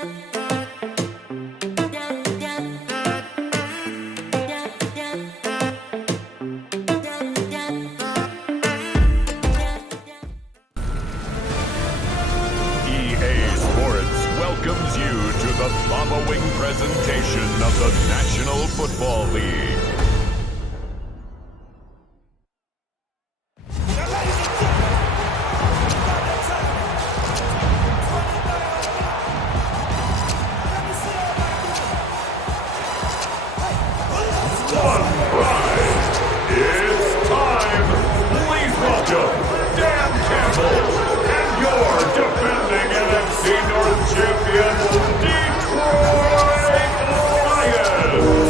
Welcomes you to the following presentation of the National Football League. All right, it's time. Please welcome Dan Campbell and your defending NFC North champion, Detroit Lions.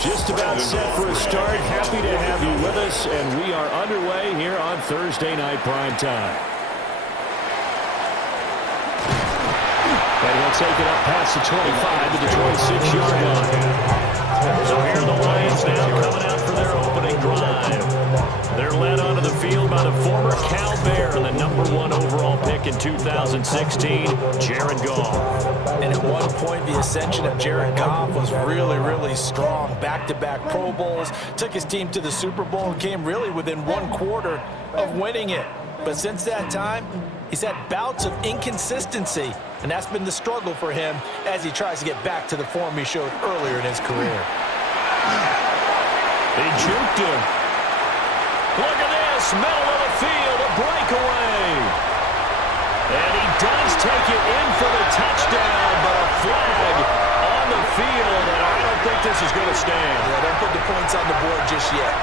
Just about set for a start. Happy to have you with us, and we are underway here on Thursday Night Prime Time. And he'll take it up past the 25, the Detroit 6-yard line. So here are the Lions now coming out for their opening drive. They're led onto the field by the former Cal Bear and the #1 overall pick in 2016, Jared Goff. And at one point, the ascension of Jared Goff was really, really strong. Back-to-back Pro Bowls, took his team to the Super Bowl, and came really within one quarter of winning it. But since that time, he's had bouts of inconsistency, and that's been the struggle for him as he tries to get back to the form he showed earlier in his career. They juked him. Look at this, middle of the field, a breakaway. And he does take it in for the touchdown, but a flag on the field, and I don't think this is going to stand. Yeah, don't put the points on the board just yet.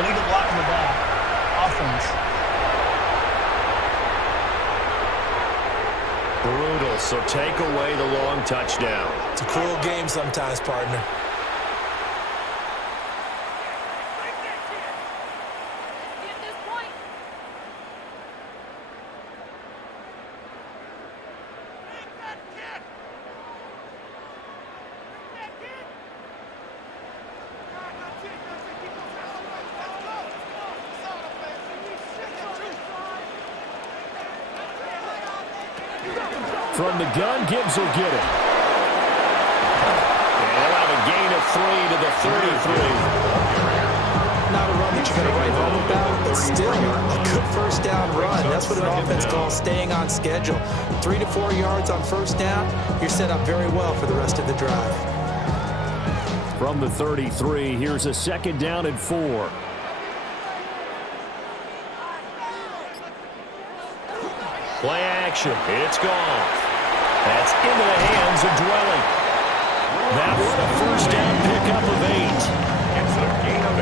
Illegal block in the back. Offense. Brutal, so take away the long touchdown. It's a cruel game sometimes, partner. From the gun, Gibbs will get it. And they'll have a gain of 3 to the 33. Not a run that you're going to write home about, but still a good first down run. That's what an offense calls staying on schedule. 3 to 4 yards on first down, you're set up very well for the rest of the drive. From the 33, here's a 2nd down and 4. Play action. It's gone. That's into the hands of Dwelling. That one, a first down pickup of 8.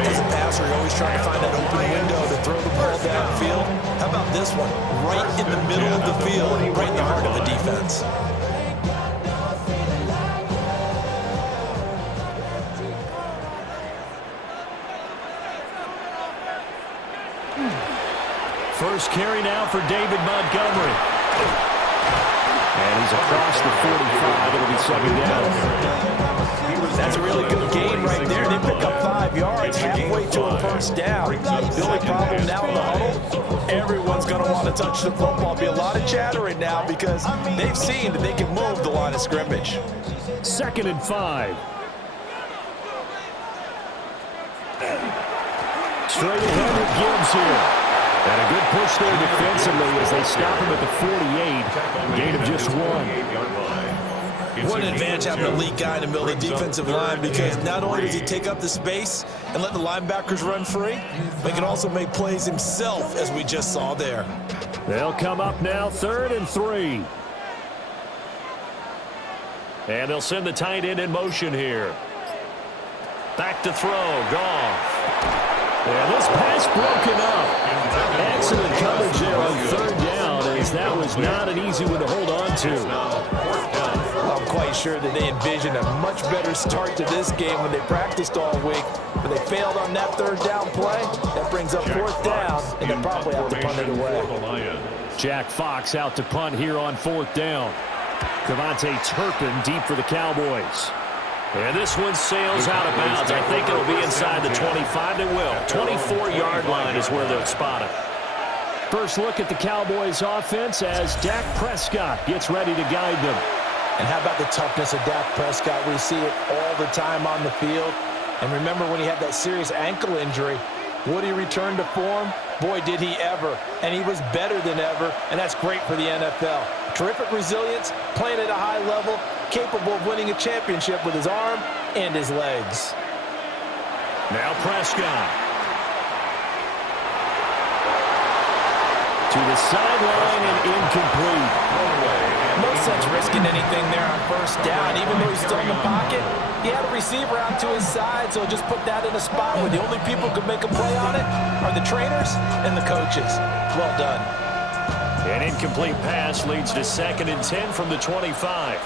As a passer, you're always trying to find that open window to throw the ball downfield. How about this one? Right in the middle of the field, right in the heart of the defense. First carry now for David Montgomery. And he's across the 45. It'll be 2nd down. That's a really good gain right there. They pick up 5 yards halfway to a first down. The only problem now in the huddle, everyone's going to want to touch the football. Be a lot of chattering now because they've seen that they can move the line of scrimmage. 2nd and 5. Straight ahead with Gibbs here. And a good push there defensively as they stop him at the 48. Gain of just 1. What an advantage having an elite guy in the middle of the defensive line, because not only does he take up the space and let the linebackers run free, but he can also make plays himself, as we just saw there. They'll come up now, 3rd and 3. And they'll send the tight end in motion here. Back to throw, Goff. And this pass broken up. Excellent coverage there on 3rd down, as that was not an easy one to hold on to. I'm quite sure that they envisioned a much better start to this game when they practiced all week. But they failed on that 3rd down play. That brings up 4th down, and they'll probably have to punt it away. Jack Fox out to punt here on 4th down. Cavante Turpin deep for the Cowboys. And this one sails out of bounds. I think it'll be inside the 25. It will. 24-yard line is where they'll spot it. First look at the Cowboys offense as Dak Prescott gets ready to guide them. And how about the toughness of Dak Prescott? We see it all the time on the field. And remember when he had that serious ankle injury, would he return to form? Boy, did he ever. And he was better than ever, and that's great for the NFL. Terrific resilience, playing at a high level, capable of winning a championship with his arm and his legs. Now Prescott. To the sideline and incomplete. No sense risking anything there on 1st down. Even though he's still in the pocket, he had a receiver out to his side, so just put that in a spot where the only people who could make a play on it are the trainers and the coaches. Well done. An incomplete pass leads to 2nd and 10 from the 25.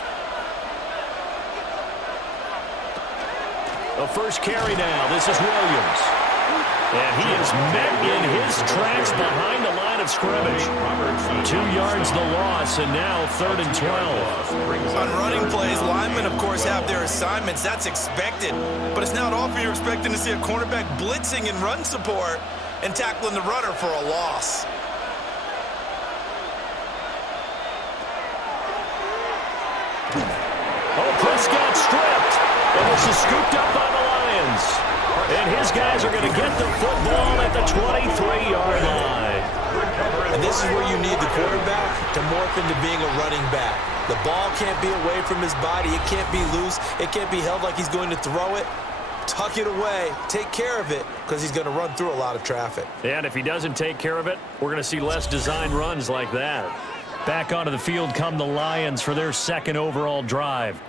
The first carry now. This is Williams. And he is met in his tracks behind the line of scrimmage. 2 yards the loss, and now 3rd and 12. On running plays, linemen, of course, have their assignments. That's expected. But it's not often you're expecting to see a cornerback blitzing in run support and tackling the runner for a loss. Oh, Prescott stripped. And this is scooped up by the Lions. And his guys are going to get the football at the 23-yard line. And this is where you need the quarterback to morph into being a running back. The ball can't be away from his body. It can't be loose. It can't be held like he's going to throw it. Tuck it away. Take care of it, because he's going to run through a lot of traffic. And if he doesn't take care of it, we're going to see less design runs like that. Back onto the field come the Lions for their 2nd overall drive.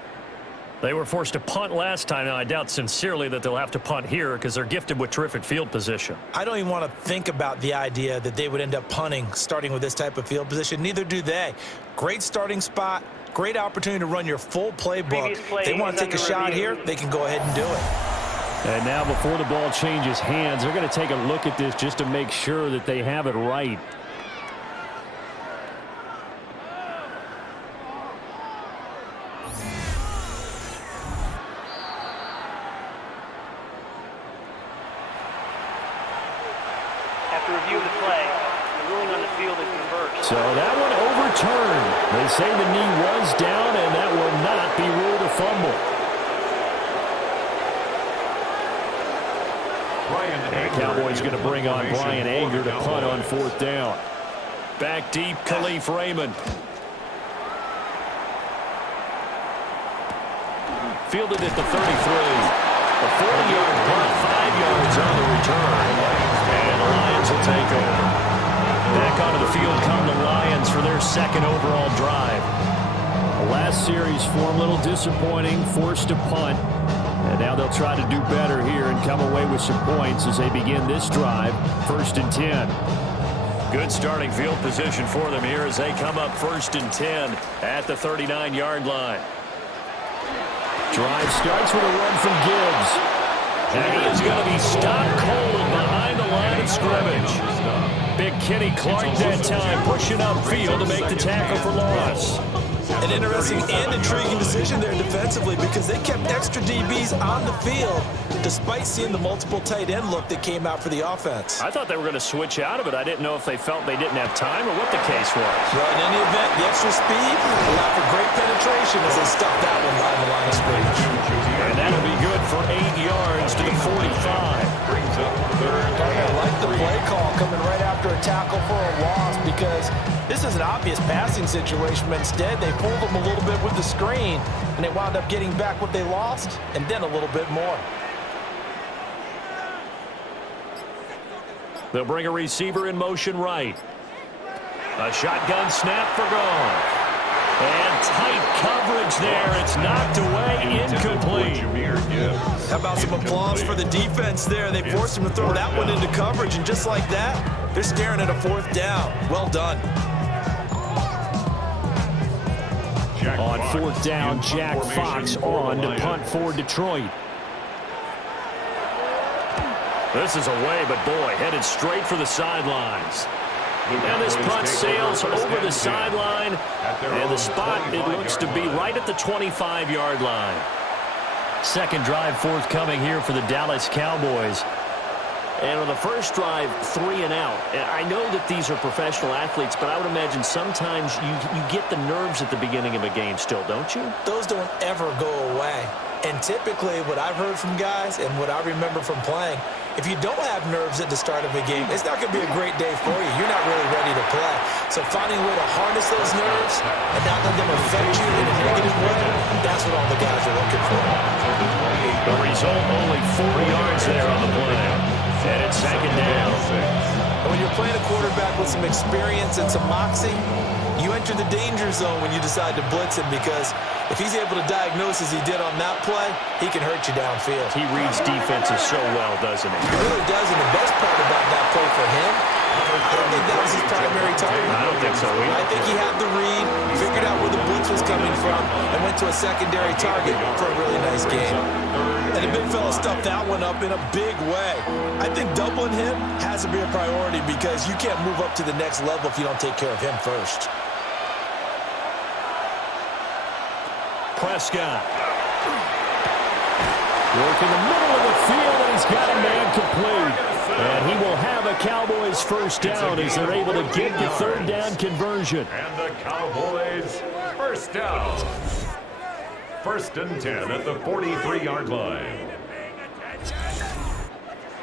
They were forced to punt last time. Now, I doubt sincerely that they'll have to punt here because they're gifted with terrific field position. I don't even want to think about the idea that they would end up punting starting with this type of field position. Neither do they. Great starting spot, great opportunity to run your full playbook. They want to take a shot here, they can go ahead and do it. And now before the ball changes hands, they're going to take a look at this just to make sure that they have it right. Review of the play. The ruling on the field is reversed. So that one overturned. They say the knee was down, and that will not be ruled a fumble. And the Cowboys going to bring on Brian Anger to punt on 4th down. Back deep, Khalif Raymond. Fielded at the 33. A 40-yard punt, 5 yards on the return. And the Lions will take over. Back onto the field come the Lions for their 2nd overall drive. The last series form a little disappointing, forced to punt. And now they'll try to do better here and come away with some points as they begin this drive, 1st and 10. Good starting field position for them here as they come up 1st and 10 at the 39-yard line. Drive starts with a run from Gibbs. And he is going to be stopped cold behind the line of scrimmage. Big Kenny Clark that time pushing upfield to make the tackle for loss. An interesting and intriguing decision there defensively, because they kept extra DBs on the field despite seeing the multiple tight end look that came out for the offense. I thought they were going to switch out of it. I didn't know if they felt they didn't have time or what the case was. Well, in any event, the extra speed allowed for great penetration as they stuffed that one behind the line of scrimmage. And that'll be good for 8 yards to the 45. I like the play call coming right after a tackle for a loss because this is an obvious passing situation, but instead they fooled them a little bit with the screen, and they wound up getting back what they lost and then a little bit more. They'll bring a receiver in motion right. A shotgun snap for Goff. And tight coverage there. It's knocked away, incomplete. How about some applause for the defense there? They forced him to throw that one into coverage, and just like that, they're staring at a 4th down. Well done. On 4th down, Jack Fox on to punt for Detroit. This is away, but boy, headed straight for the sidelines. And this punt sails over the sideline, and the spot, it looks to be right at the 25-yard line. Second drive forthcoming here for the Dallas Cowboys. And on the first drive, 3 and out. I know that these are professional athletes, but I would imagine sometimes you get the nerves at the beginning of a game still, don't you? Those don't ever go away. And typically what I've heard from guys and what I remember from playing, if you don't have nerves at the start of a game, it's not going to be a great day for you. You're not really ready to play. So finding a way to harness those nerves and not let them affect you in a negative way, that's what all the guys are looking for. The result, only 4 yards there on the play. And it's second down. And when you're playing a quarterback with some experience and some moxie, you enter the danger zone when you decide to blitz him, because if he's able to diagnose as he did on that play, he can hurt you downfield. He reads defenses so well, doesn't he? He really does, and the best part about that play for him, I don't think that was his primary target. I don't think so either. I think he had the read, figured out where the blitz was coming from, and went to a secondary target for a really nice game. And the big fella stuffed that one up in a big way. I think doubling him has to be a priority, because you can't move up to the next level if you don't take care of him first. Prescott. Work in the middle of the field, and he's got a man complete. And he will have a Cowboys first down as they're able to get the 3rd down conversion. And the Cowboys first down. 1st and 10 at the 43-yard line.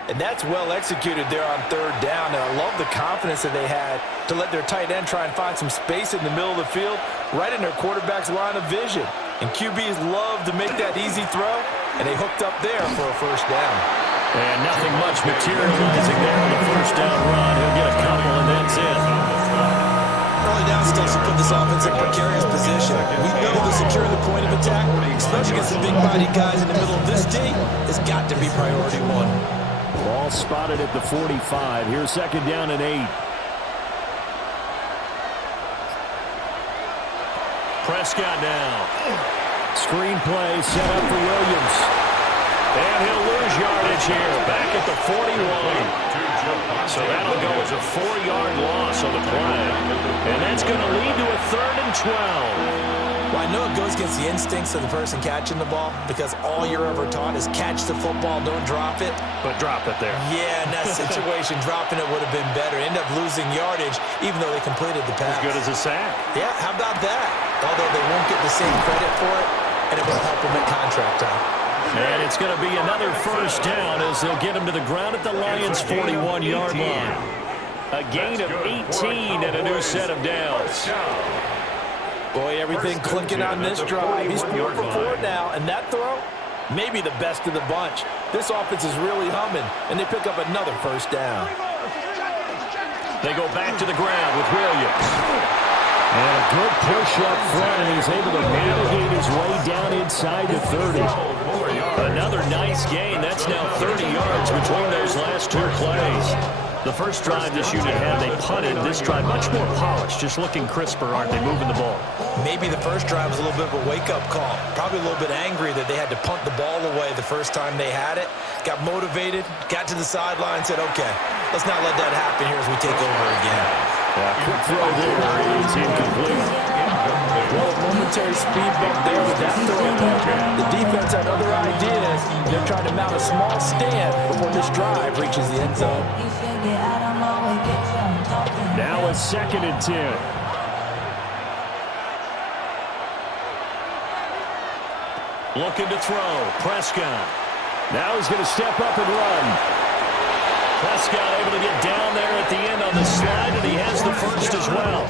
And that's well executed there on 3rd down. And I love the confidence that they had to let their tight end try and find some space in the middle of the field, right in their quarterback's line of vision. And QBs love to make that easy throw, and they hooked up there for a first down. And nothing much materializing there on the first down run. He'll get a couple, and that's it. Early down still should put this offense in precarious position. We know to secure the point of attack, especially against the big-bodied guys in the middle of this team, has got to be priority 1. Ball spotted at the 45. Here's 2nd down and 8. Prescott now. Screen play set up for Williams. And he'll lose yardage here. Back at the 41. So that'll go as a 4-yard loss on the play. And that's going to lead to a 3rd and 12. Well, I know it goes against the instincts of the person catching the ball, because all you're ever taught is catch the football, don't drop it. But drop it there. Yeah, in that situation, dropping it would have been better. End up losing yardage, even though they completed the pass. As good as a sack. Yeah, how about that? Although they won't get the same credit for it, and it will help them at contract time. And it's going to be another first down as they'll get him to the ground at the Lions' 41-yard line. A gain of 18 and a new set of downs. Boy, everything clicking on this drive. He's 4 for 4 now, and that throw, maybe the best of the bunch. This offense is really humming, and they pick up another first down. They go back to the ground with Williams. And a good push up front, and he's able to navigate his way down inside the 30. Another nice gain. That's now 30 yards between those last 2 plays. The first drive this unit had, they punted. This drive, much more polished, just looking crisper, aren't they, moving the ball? Maybe the first drive was a little bit of a wake-up call. Probably a little bit angry that they had to punt the ball away the first time they had it. Got motivated, got to the sideline, said, okay, let's not let that happen here as we take over again. Quick throw there is incomplete. Well, a momentary speed bump there with that throw. The defense had other ideas. They're trying to mount a small stand before this drive reaches the end zone. Now it's 2nd and 10. Looking to throw. Prescott. Now he's going to step up and run. Prescott able to get down there at the end on the slide, and he has the first as well.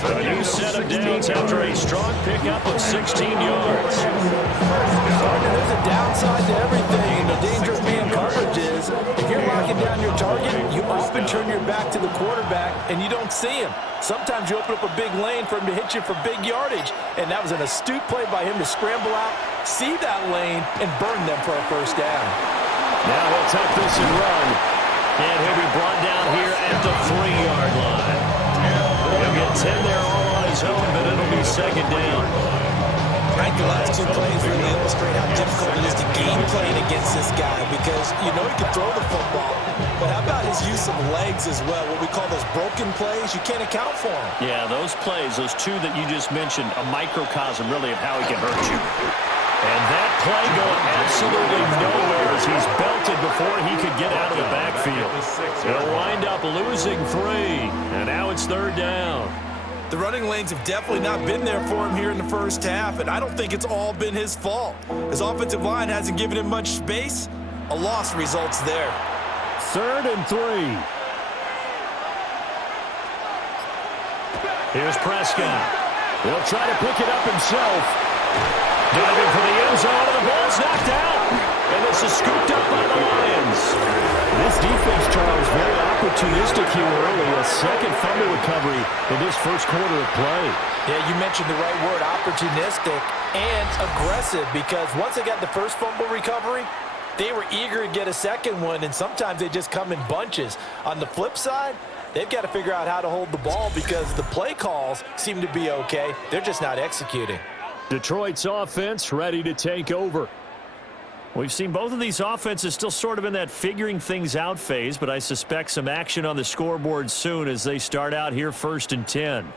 A new set of downs after a strong pickup of 16 yards. Partner, there's a downside to everything. The dangerous man coverage is if you're locking down your target, you often turn your back to the quarterback and you don't see him. Sometimes you open up a big lane for him to hit you for big yardage, and that was an astute play by him to scramble out, see that lane, and burn them for a first down. Now he'll tuck this and run, and he'll be brought down here at the 3-yard line. He'll get 10 there all on his own, but it'll be second down. I think the last two plays really illustrate how difficult it is to game plan against this guy because you know he can throw the football, but how about his use of legs as well? What we call those broken plays, you can't account for them. Yeah, those plays, those two that you just mentioned, a microcosm really of how he can hurt you. And that play going absolutely nowhere as he's belted before he could get out of the backfield. He'll wind up losing 3, and now it's third down. The running lanes have definitely not been there for him here in the first half, and I don't think it's all been his fault. His offensive line hasn't given him much space. A loss results there. 3rd and 3. Here's Prescott. He'll try to pick it up himself. Diving for the end zone, and the ball's knocked out. And this is scooped up by the Lions. This defense, Charles, very opportunistic here early. A second fumble recovery in this first quarter of play. Yeah, you mentioned the right word, opportunistic and aggressive, because once they got the first fumble recovery, they were eager to get a second one, and sometimes they just come in bunches. On the flip side, they've got to figure out how to hold the ball because the play calls seem to be okay. They're just not executing. Detroit's offense ready to take over. We've seen both of these offenses still sort of in that figuring things out phase, but I suspect some action on the scoreboard soon as they start out here 1st and 10.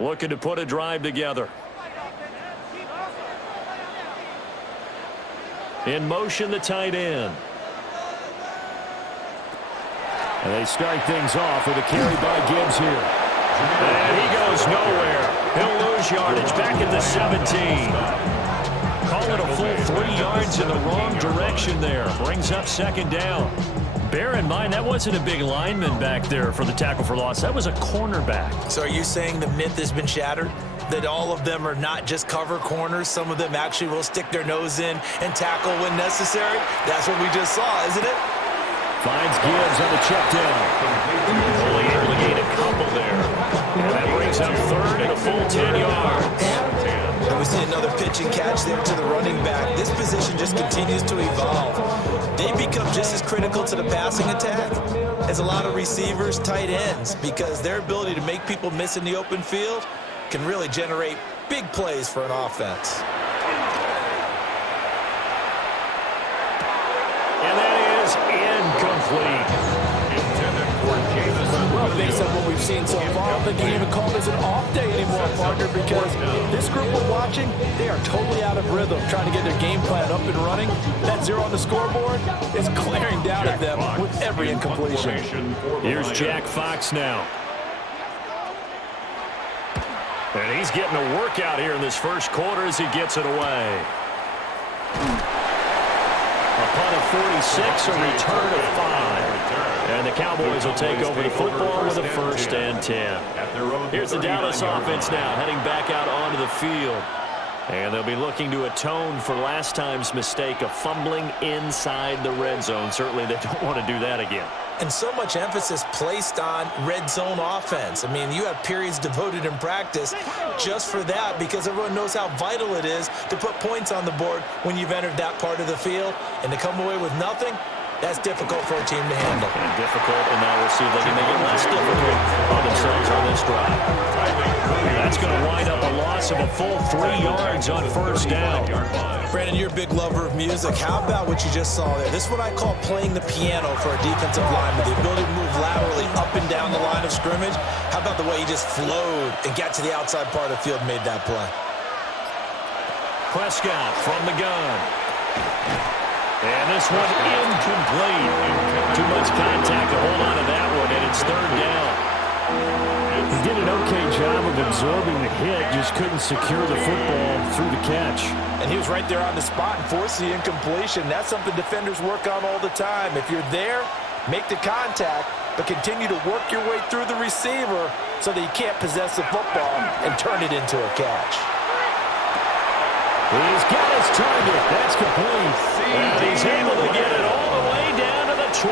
Looking to put a drive together. In motion, the tight end. And they start things off with a carry by Gibbs here. And he goes nowhere. He'll lose yardage back at the 17. Call it a full 3 yards in the wrong direction there. Brings up second down. Bear in mind, that wasn't a big lineman back there for the tackle for loss. That was a cornerback. So are you saying the myth has been shattered? That all of them are not just cover corners? Some of them actually will stick their nose in and tackle when necessary? That's what we just saw, isn't it? Finds Gibbs on the check down. Only able to gain a couple there. And that brings up 3rd and a full 10 yards. And we see another pitch and catch there to the running back. This position just continues to evolve. They become just as critical to the passing attack as a lot of receivers, tight ends, because their ability to make people miss in the open field can really generate big plays for an offense. And that is incomplete. Well, based on what we've seen so far, I don't think you even call this an off day anymore, partner, because this group we're watching, they are totally out of rhythm, trying to get their game plan up and running. That 0 on the scoreboard is glaring down at them with every incompletion. Here's Jack Fox now. And he's getting a workout here in this first quarter as he gets it away. A punt of 46, a return of 5. And the Cowboys will take over the football with a 1st and 10. Here's the Dallas offense now heading back out onto the field. And they'll be looking to atone for last time's mistake of fumbling inside the red zone. Certainly they don't want to do that again. And so much emphasis placed on red zone offense. I mean, you have periods devoted in practice just for that because everyone knows how vital it is to put points on the board when you've entered that part of the field. And to come away with nothing, that's difficult for a team to handle. And difficult, and now we'll see if they can make it less difficult on themselves on this drive. That's going to wind up a loss of a full 3 yards on 1st down. Brandon, you're a big lover of music. How about what you just saw there? This is what I call playing the piano for a defensive lineman, the ability to move laterally up and down the line of scrimmage. How about the way he just flowed and got to the outside part of the field and made that play? Prescott from the gun. And this one incomplete. Too much contact to hold on to that one, and it's 3rd down. He did an okay job of absorbing the hit, just couldn't secure the football through the catch. And he was right there on the spot and forced the incompletion. That's something defenders work on all the time. If you're there, make the contact, but continue to work your way through the receiver so that you can't possess the football and turn it into a catch. He's got his target. That's complete. And he's able to get it all the way down to the 20.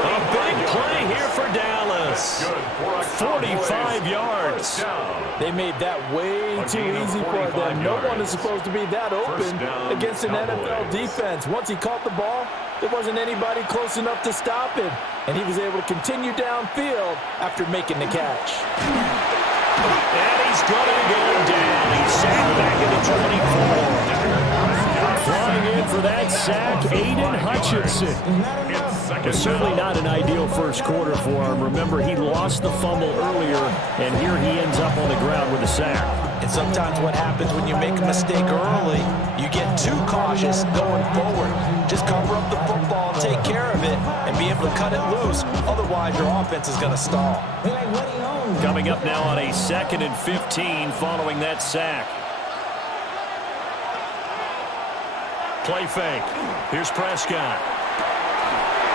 A big play here for Dallas. 45 yards. They made that way too easy for them. No one is supposed to be that open against an NFL defense. Once he caught the ball, there wasn't anybody close enough to stop him. And he was able to continue downfield after making the catch. And he's going to go down. He's sacked back at the 24. Flying in for that sack, Aiden Hutchinson. It's certainly not an ideal first quarter for him. Remember, he lost the fumble earlier, and here he ends up on the ground with a sack. And sometimes what happens when you make a mistake early, you get too cautious going forward. Just cover up the football, take care of it, and be able to cut it loose. Otherwise, your offense is going to stall. Coming up now on a 2nd and 15 following that sack. Play fake. Here's Prescott.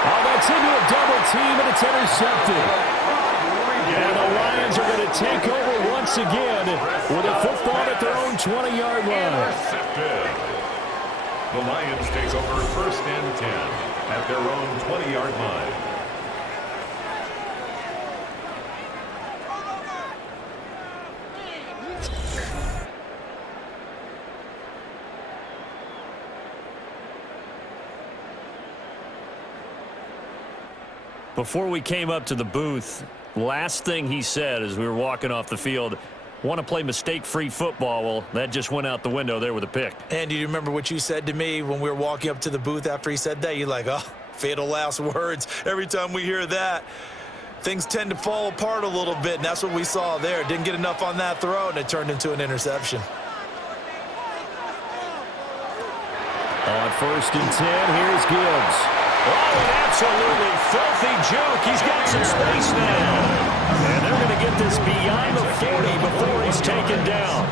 Oh, that's into a double team, and it's intercepted. And the Lions are going to take over once again with a football at their own 20-yard line. The Lions take over 1st and 10 at their own 20-yard line. Before we came up to the booth, last thing he said as we were walking off the field, want to play mistake-free football. Well, that just went out the window there with a pick. And do you remember what you said to me when we were walking up to the booth after he said that? You're like, oh, fatal last words. Every time we hear that, things tend to fall apart a little bit, and that's what we saw there. Didn't get enough on that throw, and it turned into an interception. On 1st and 10, here's Gibbs. Oh, an absolutely filthy juke. He's got some space now. And they're going to get this beyond the 40 before he's taken down.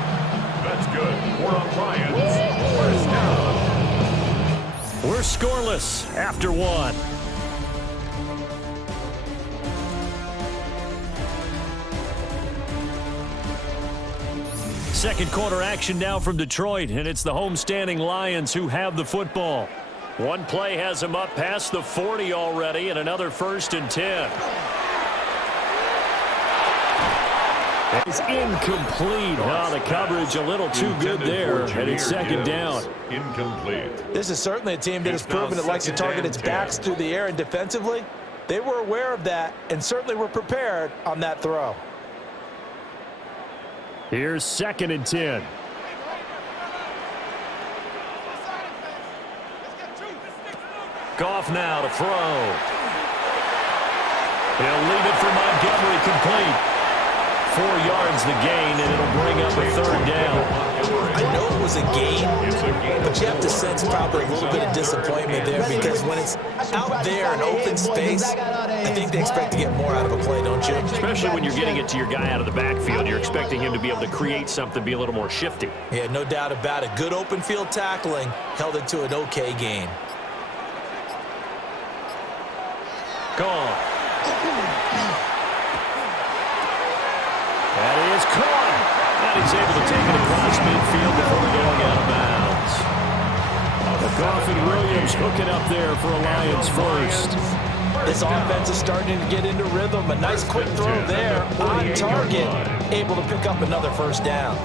That's good. We're on Lions. 1st down. We're scoreless after 1. Second quarter action now from Detroit, and it's the homestanding Lions who have the football. One play has him up past the 40 already, and another 1st and 10. It's incomplete. Oh, the coverage a little too good there, and it's 2nd down. Incomplete. This is certainly a team that has proven it likes to target its backs through the air, and defensively, they were aware of that and certainly were prepared on that throw. Here's 2nd and 10. Goff now to throw. He'll leave it for Montgomery complete. 4 yards the gain, and it'll bring up a 3rd down. I know it was a gain, but you have to sense probably a little bit of disappointment there because when it's out there in open space, I think they expect to get more out of a play, don't you? Especially when you're getting it to your guy out of the backfield. You're expecting him to be able to create something, be a little more shifty. Yeah, no doubt about it. Good open field tackling held it to an okay gain. Gone. That is caught. And he's able to take it across midfield before going out of bounds. Goff and Williams hooking up there for a Lions first. This offense is starting to get into rhythm. A nice quick throw there on target, able to pick up another 1st down.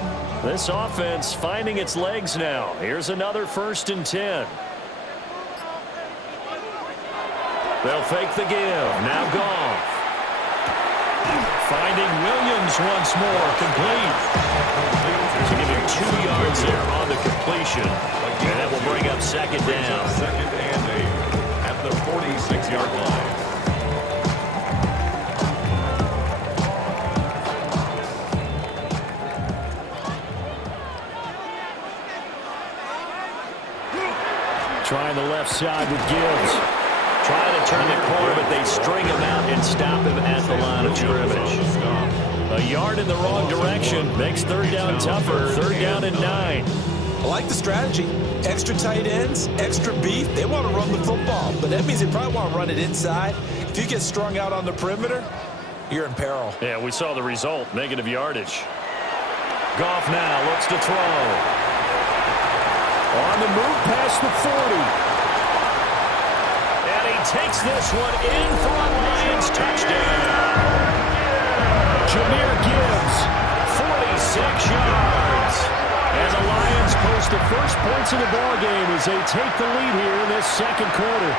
This offense finding its legs now. Here's another 1st and 10. They'll fake the give. Now Goff. Finding Williams once more. Complete. So give him 2 yards there on the completion. And that will bring up 2nd down. 2nd and 8 at the 46-yard line. Trying the left side with Gibbs. Trying to turn the corner, but they string him out and stop him at the line of scrimmage. A yard in the wrong direction makes third down tougher. Third down and 9. I like the strategy. Extra tight ends, extra beef. They want to run the football, but that means they probably want to run it inside. If you get strung out on the perimeter, you're in peril. Yeah, we saw the result. Negative yardage. Goff now looks to throw. On the move past the 40. And he takes this one in for a Lions touchdown. Jahmyr Gibbs, 46 yards. And the Lions post the first points of the ballgame as they take the lead here in this second quarter.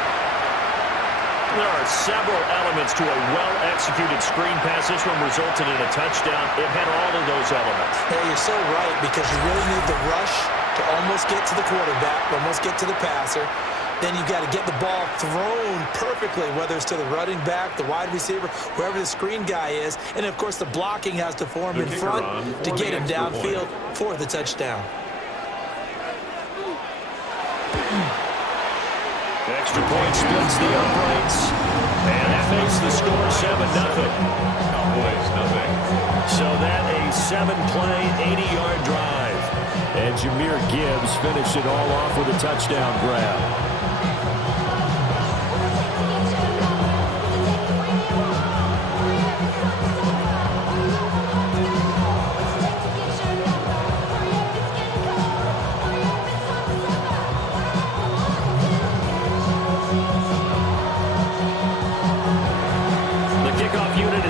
There are several elements to a well-executed screen pass. This one resulted in a touchdown. It had all of those elements. Hey, you're so right, because you really need the rush to almost get to the quarterback, almost get to the passer. Then you've got to get the ball thrown perfectly, whether it's to the running back, the wide receiver, whoever the screen guy is. And, of course, the blocking has to form in front to get him downfield for the touchdown. Extra point splits the uprights. And that makes the score 7-0. Cowboys, nothing. So that a 7-play, 80-yard drive. And Jahmyr Gibbs finished it all off with a touchdown grab.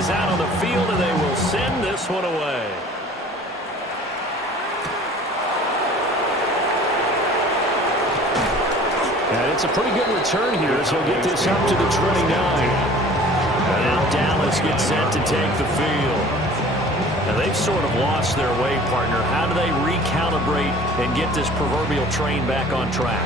Out on the field, and they will send this one away. And it's a pretty good return here as he'll get this up to the 29. And now Dallas gets set to take the field. And they've sort of lost their way, partner. How do they recalibrate and get this proverbial train back on track?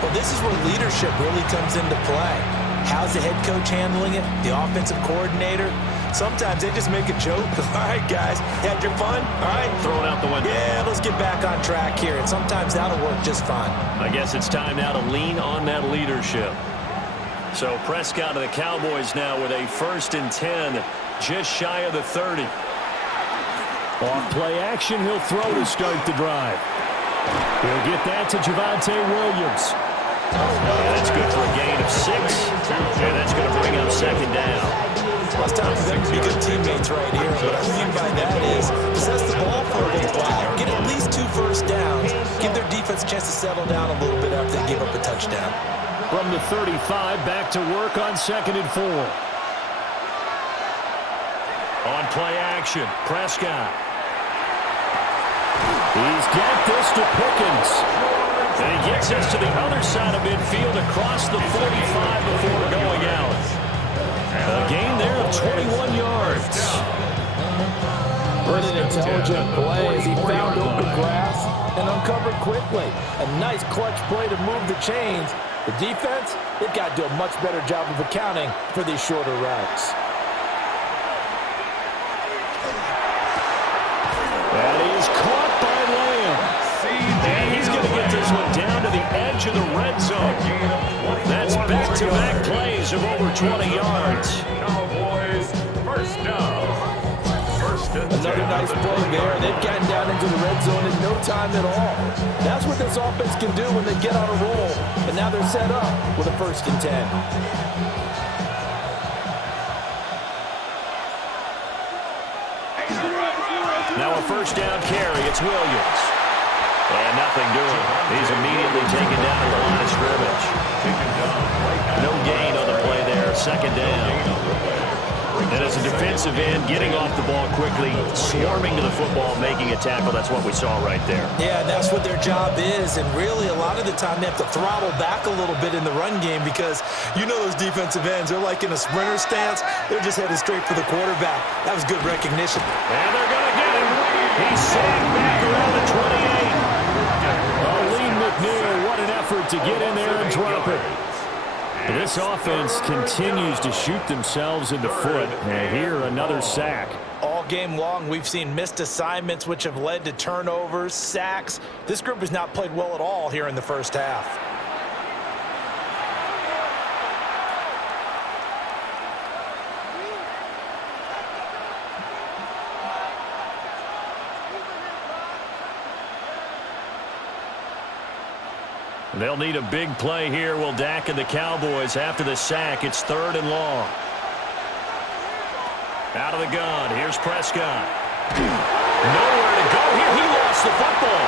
Well, this is where leadership really comes into play. How's the head coach handling it? The offensive coordinator? Sometimes they just make a joke. All right, guys, you had your fun? All right. Throw it out the window. Yeah, let's get back on track here. And sometimes that'll work just fine. I guess it's time now to lean on that leadership. So Prescott of the Cowboys now with a 1st and 10, just shy of the 30. Off play action, he'll throw to start the drive. He'll get that to Javonte Williams. And that's good for a gain of 6. And that's going to bring up 2nd down. Well, it's time for them to be good teammates right here. What I mean by that is possess the ball for a little while. Get at least 2 first downs. Give their defense a chance to settle down a little bit after they give up a touchdown. From the 35, back to work on 2nd and 4. On play action, Prescott. He's got this to Pickens. And he gets us to the other side of midfield across the 45 before going out. A gain there of 21 yards. What an intelligent play as he found open grass and uncovered quickly. A nice clutch play to move the chains. The defense, they've got to do a much better job of accounting for these shorter routes. And he's caught by Lamb. And he's going to get this one down to the edge of the red zone. That's back-to-back plays of over 20 yards. Cowboys, first down. Another nice play there. They've gotten down into the red zone in no time at all. That's what this offense can do when they get on a roll. And now they're set up with a 1st and 10. Now a 1st down carry. It's Williams. And nothing doing. He's immediately taken down at the line of scrimmage. No gain on the play there. 2nd down. And as a defensive end, getting off the ball quickly, swarming to the football, making a tackle, that's what we saw right there. Yeah, that's what their job is. And really, a lot of the time, they have to throttle back a little bit in the run game because you know those defensive ends, they're like in a sprinter stance. They're just headed straight for the quarterback. That was good recognition. And they're going to get him. He's sagged back around the 28. Lee McNeil, what an effort to get in there and drop it. This offense continues to shoot themselves in the foot. And here, another sack. All game long, we've seen missed assignments, which have led to turnovers, sacks. This group has not played well at all here in the first half. They'll need a big play here. Will Dak and the Cowboys after the sack. It's 3rd and long. Out of the gun. Here's Prescott. Nowhere to go here. He lost the football.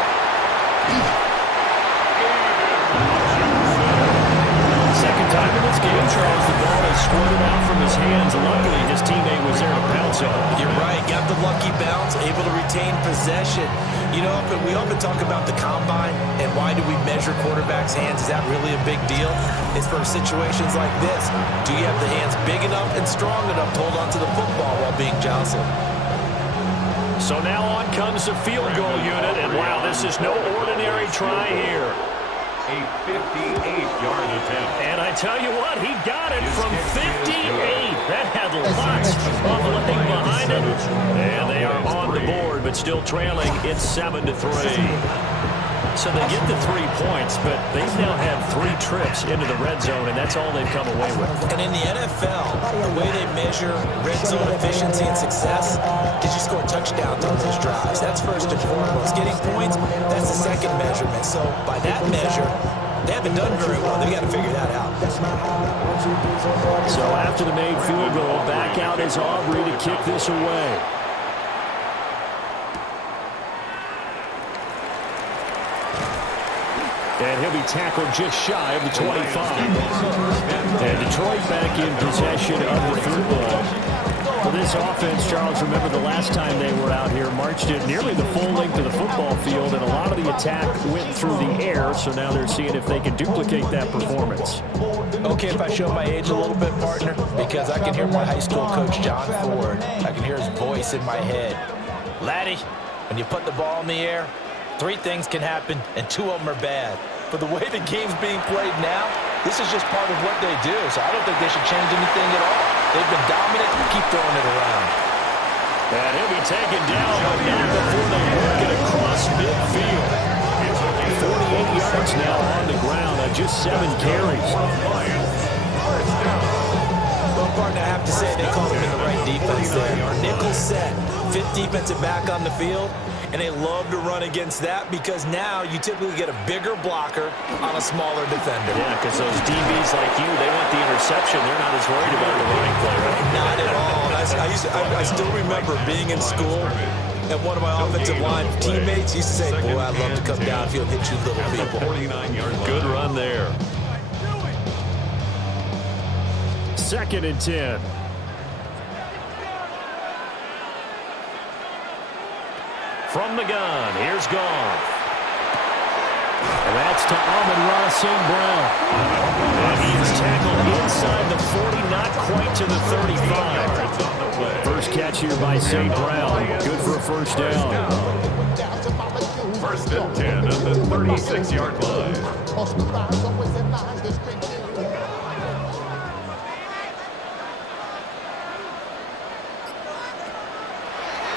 Second time in this game, Charles, the ball has squirted out from his hands. Luckily, his teammate was there to pounce on it. You're right. Got the lucky bounce, able to retain possession. You know, we often talk about the combine and why do we measure quarterbacks' hands. Is that really a big deal? It's for situations like this. Do you have the hands big enough and strong enough to hold onto the football while being jostled? So now on comes the field goal unit, and wow, this is no ordinary try here. A 58-yard attempt. And I tell you what, he got it from 58. That had lots of leg behind it. And they are on the board, but still trailing. It's 7-3. So they get the 3 points, but they've now had 3 trips into the red zone, and that's all they've come away with. And in the NFL, the way they measure red zone efficiency and success is you score touchdowns on those drives. That's first and foremost. Getting points, that's the second measurement. So by that measure, they haven't done very well. They've got to figure that out. So after the made field goal, back out is Aubrey to kick this away. And he'll be tackled just shy of the 25. And Detroit back in possession of the football. For this offense, Charles, remember the last time they were out here, marched it nearly the full length of the football field, and a lot of the attack went through the air, so now they're seeing if they can duplicate that performance. Okay, if I show my age a little bit, partner, because I can hear my high school coach, John Ford. I can hear his voice in my head. Laddie, when you put the ball in the air, 3 things can happen, and 2 of them are bad. But the way the game's being played now, this is just part of what they do, so I don't think they should change anything at all. They've been dominant and keep throwing it around. And he'll be taken down, but not before they work it across midfield. 48 yards now on the ground on just 7 carries. Well, partner, I have to say they called him in the right defense there. Nickel set, 5th defensive back on the field. And they love to run against that because now you typically get a bigger blocker on a smaller defender. Yeah, because those DBs like you, they want the interception. They're not as worried about the running play, right? Not at all. I still remember being in school, and one of my offensive line teammates used to say, boy, I'd love to come downfield and hit you little people. 49-yard line. Good run there. 2nd and 10. From the gun, here's Goff. And that's to Amon-Ra St. Brown. And he's tackled inside the 40, not quite to the 35. First catch here by St. Brown. Good for a first down. 1st and 10 at the 36-yard line.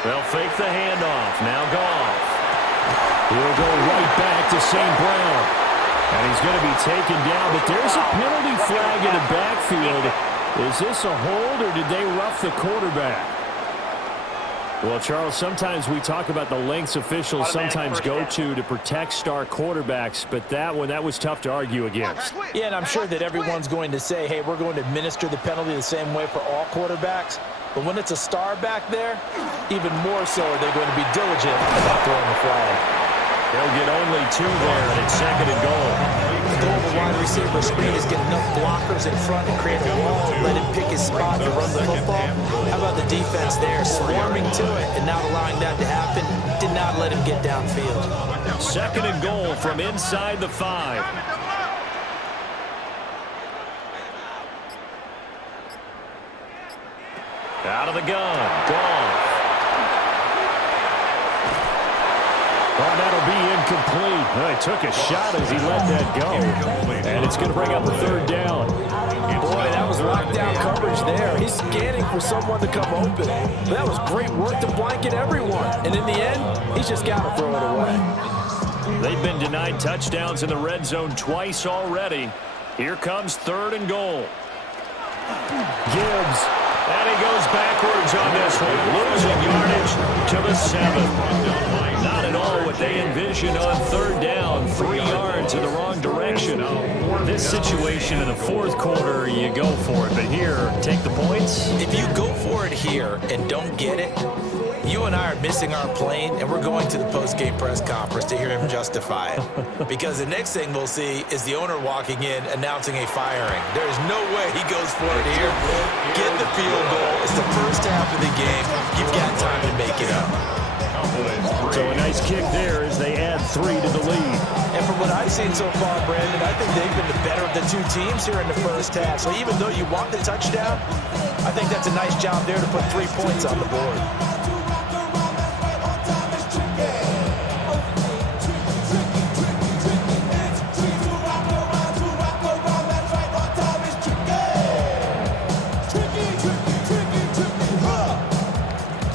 They'll fake the handoff. Now Goff. He'll go right back to St. Brown. And he's going to be taken down, but there's a penalty flag in the backfield. Is this a hold, or did they rough the quarterback? Well, Charles, sometimes we talk about the lengths officials sometimes go to protect star quarterbacks, but that was tough to argue against. Yeah, and I'm sure that everyone's going to say, hey, we're going to administer the penalty the same way for all quarterbacks. But when it's a star back there, even more so are they going to be diligent about throwing the flag. They'll get only 2 there, and it's 2nd and goal. The goal of a wide receiver screen is get enough blockers in front and create a wall and let him pick his spot to run the football. How about the defense there, swarming to it and not allowing that to happen? Did not let him get downfield. 2nd and goal from inside the 5. Out of the gun, Goff. Oh, that'll be incomplete. Well, he took a shot as he let that go. And it's going to bring up a 3rd down. Boy, that was lockdown coverage there. He's scanning for someone to come open. But that was great work to blanket everyone. And in the end, he's just got to throw it away. They've been denied touchdowns in the red zone twice already. Here comes 3rd and goal. Gibbs And he goes backwards on this one, losing yardage to the 7. Not at all what they envisioned on third down. 3 yards in the wrong direction. This situation in the fourth quarter, you go for it. But here, take the points. If you go for it here and don't get it, you and I are missing our plane, and we're going to the post-game press conference to hear him justify it. Because the next thing we'll see is the owner walking in announcing a firing. There's no way he goes for it here. Get the field goal. It's the first half of the game. You've got time to make it up. So a nice kick there as they add 3 to the lead. And from what I've seen so far, Brandon, I think they've been the better of the two teams here in the first half. So even though you want the touchdown, I think that's a nice job there to put 3 points on the board.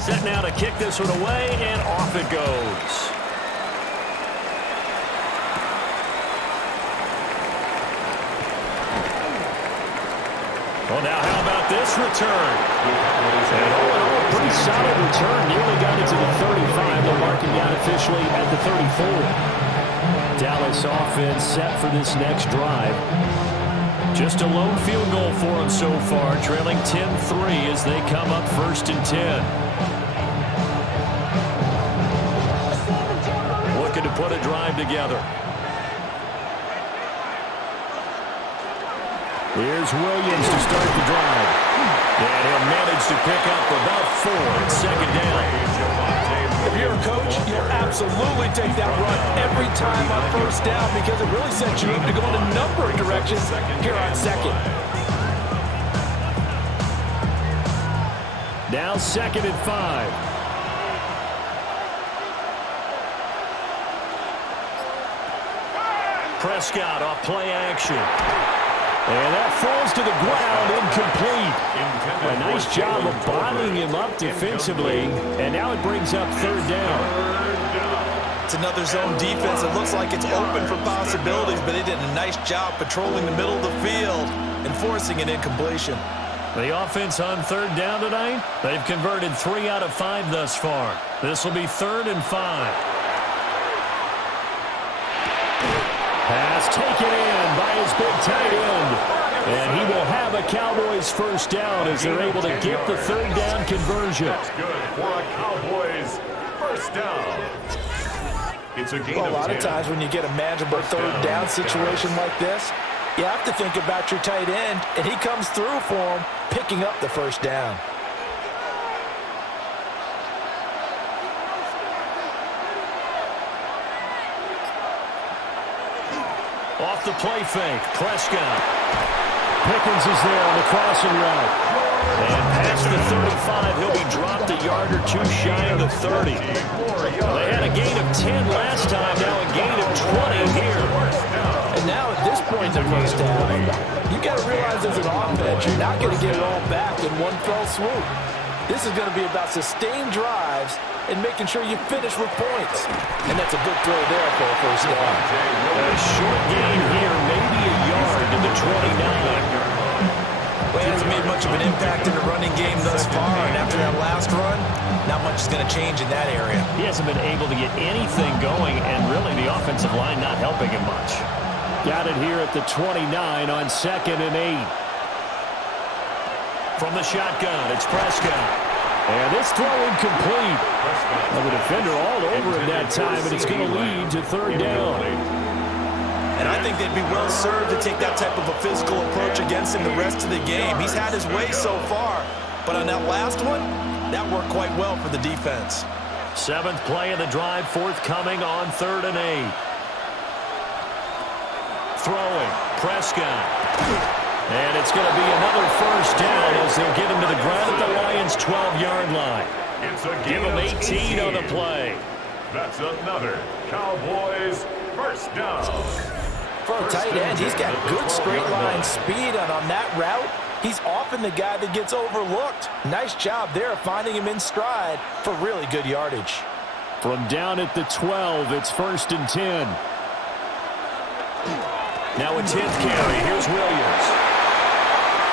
Set now to kick this one away, and off it goes. Well, now how about this return? And all in all, pretty solid return. Nearly got it to the 35. They'll mark him down officially at the 34. Dallas offense set for this next drive. Just a lone field goal for them so far, trailing 10-3 as they come up 1st and 10. Looking to put a drive together. Here's Williams to start the drive. And he'll manage to pick up about 4 at 2nd down. If you're a coach, you'll absolutely take that run every time on 1st down because it really sets you up to go in a number of directions here on 2nd. Now 2nd and 5. Prescott off play action. And that falls to the ground, incomplete. A nice job of bottling him up defensively, and now it brings up 3rd down. It's another zone defense. It looks like it's open for possibilities, but they did a nice job patrolling the middle of the field and forcing an incompletion. The offense on 3rd down tonight, they've converted 3 out of 5 thus far. This will be 3rd and 5. Pass taken in by his big tight end. And he will have a Cowboys 1st down as they're able to get the 3rd down conversion. That's good for a Cowboys 1st down. It's a gain Well, a of lot 10. of times when you get a manageable 3rd down situation like this, you have to think about your tight end, and he comes through for him, picking up the 1st down. Off the play fake, Prescott. Pickens is there on the crossing route. And past the 35, he'll be dropped a yard or 2 shy of the 30. They had a gain of 10 last time, now a gain of 20 here. And now at this point in the 1st half, you got to realize as an offense, you're not going to get it all back in one fell swoop. This is going to be about sustained drives and making sure you finish with points. And that's a good throw there for a 1st down. A short gain here, maybe a yard to the 29. Well, he hasn't made much of an impact in the running game thus far, and after that last run, not much is going to change in that area. He hasn't been able to get anything going, and really the offensive line not helping him much. Got it here at the 29 on 2nd and 8. From the shotgun, it's Prescott. And this throw incomplete. Well, the defender all over him that time, and it's going to lead to 3rd down. And I think they'd be well served to take that type of a physical approach against him the rest of the game. He's had his way so far, but on that last one, that worked quite well for the defense. 7th play of the drive, forthcoming on 3rd and 8. Throwing, Prescott. And it's going to be another 1st down as they'll get him to the ground at the Lions' 12-yard line. Give him 18 on the play. That's another Cowboys 1st down. For a tight end, he's got good straight line speed, and on that route, he's often the guy that gets overlooked. Nice job there finding him in stride for really good yardage. From down at the 12, it's 1st and 10. Now a 10th carry. Here's Williams.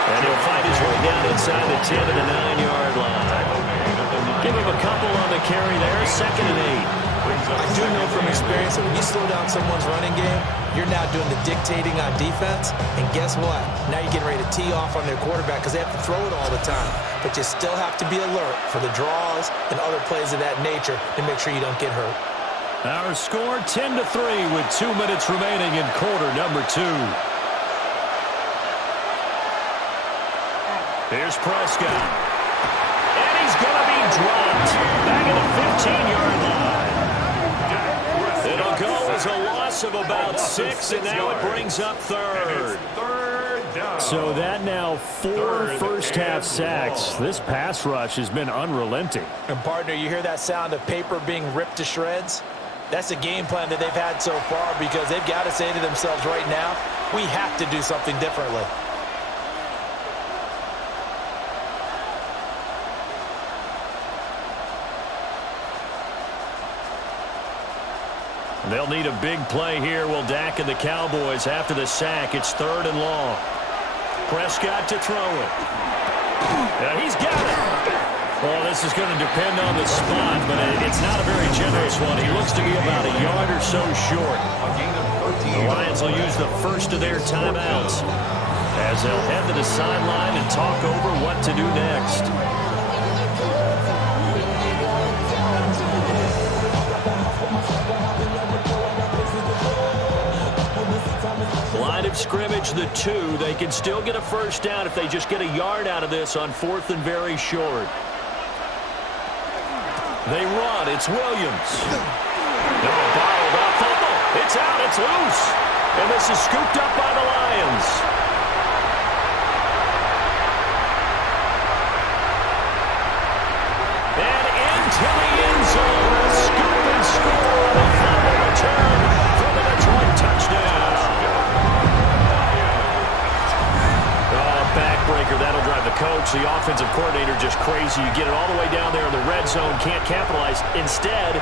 And he'll find his way right down inside the 10 to the 9-yard line. Give him a couple on the carry there, 2nd and 8. I do know from experience that when you slow down someone's running game, you're now doing the dictating on defense. And guess what? Now you're getting ready to tee off on their quarterback because they have to throw it all the time. But you still have to be alert for the draws and other plays of that nature to make sure you don't get hurt. Our score 10-3 with 2 minutes remaining in quarter number 2. Here's Prescott. And he's going to be dropped back at the 15-yard line. It'll go as a loss of about 6, and now it brings up 3rd. So that now 4 first-half sacks. This pass rush has been unrelenting. And, partner, you hear that sound of paper being ripped to shreds? That's the game plan that they've had so far because they've got to say to themselves right now, we have to do something differently. They'll need a big play here. Will Dak and the Cowboys after the sack. It's 3rd and long. Prescott to throw it. Yeah, he's got it. Well, this is going to depend on the spot, but it's not a very generous one. He looks to be about a yard or so short. The Lions will use the first of their timeouts as they'll head to the sideline and talk over what to do next. Line of scrimmage, the 2. They can still get a first down if they just get a yard out of this on 4th and very short. They run. It's Williams. No, bottled up. Fumble. It's out. It's loose. And this is scooped up by the Lions. And into the end zone. A scoop and score. A fumble return for the Detroit touchdown. Backbreaker, that'll drive the coach, the offensive coordinator, just crazy. You get it all the way down there in the red zone, can't capitalize. Instead,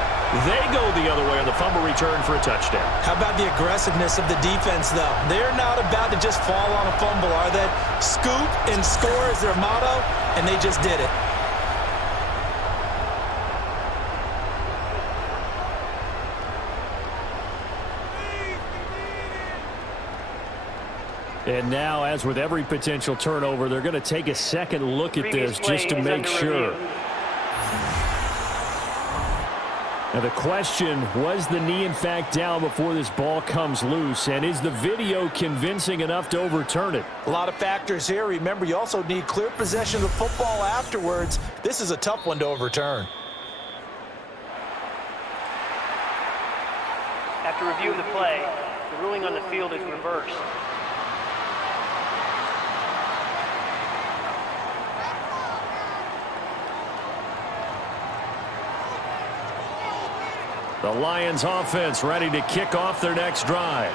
they go the other way on the fumble return for a touchdown. How about the aggressiveness of the defense, though? They're not about to just fall on a fumble, are they? Scoop and score is their motto, and they just did it. And now, as with every potential turnover, they're going to take a second look at this just to make sure. Now the question, was the knee in fact down before this ball comes loose? And is the video convincing enough to overturn it? A lot of factors here. Remember, you also need clear possession of the football afterwards. This is a tough one to overturn. After review of the play, the ruling on the field is reversed. The Lions offense ready to kick off their next drive.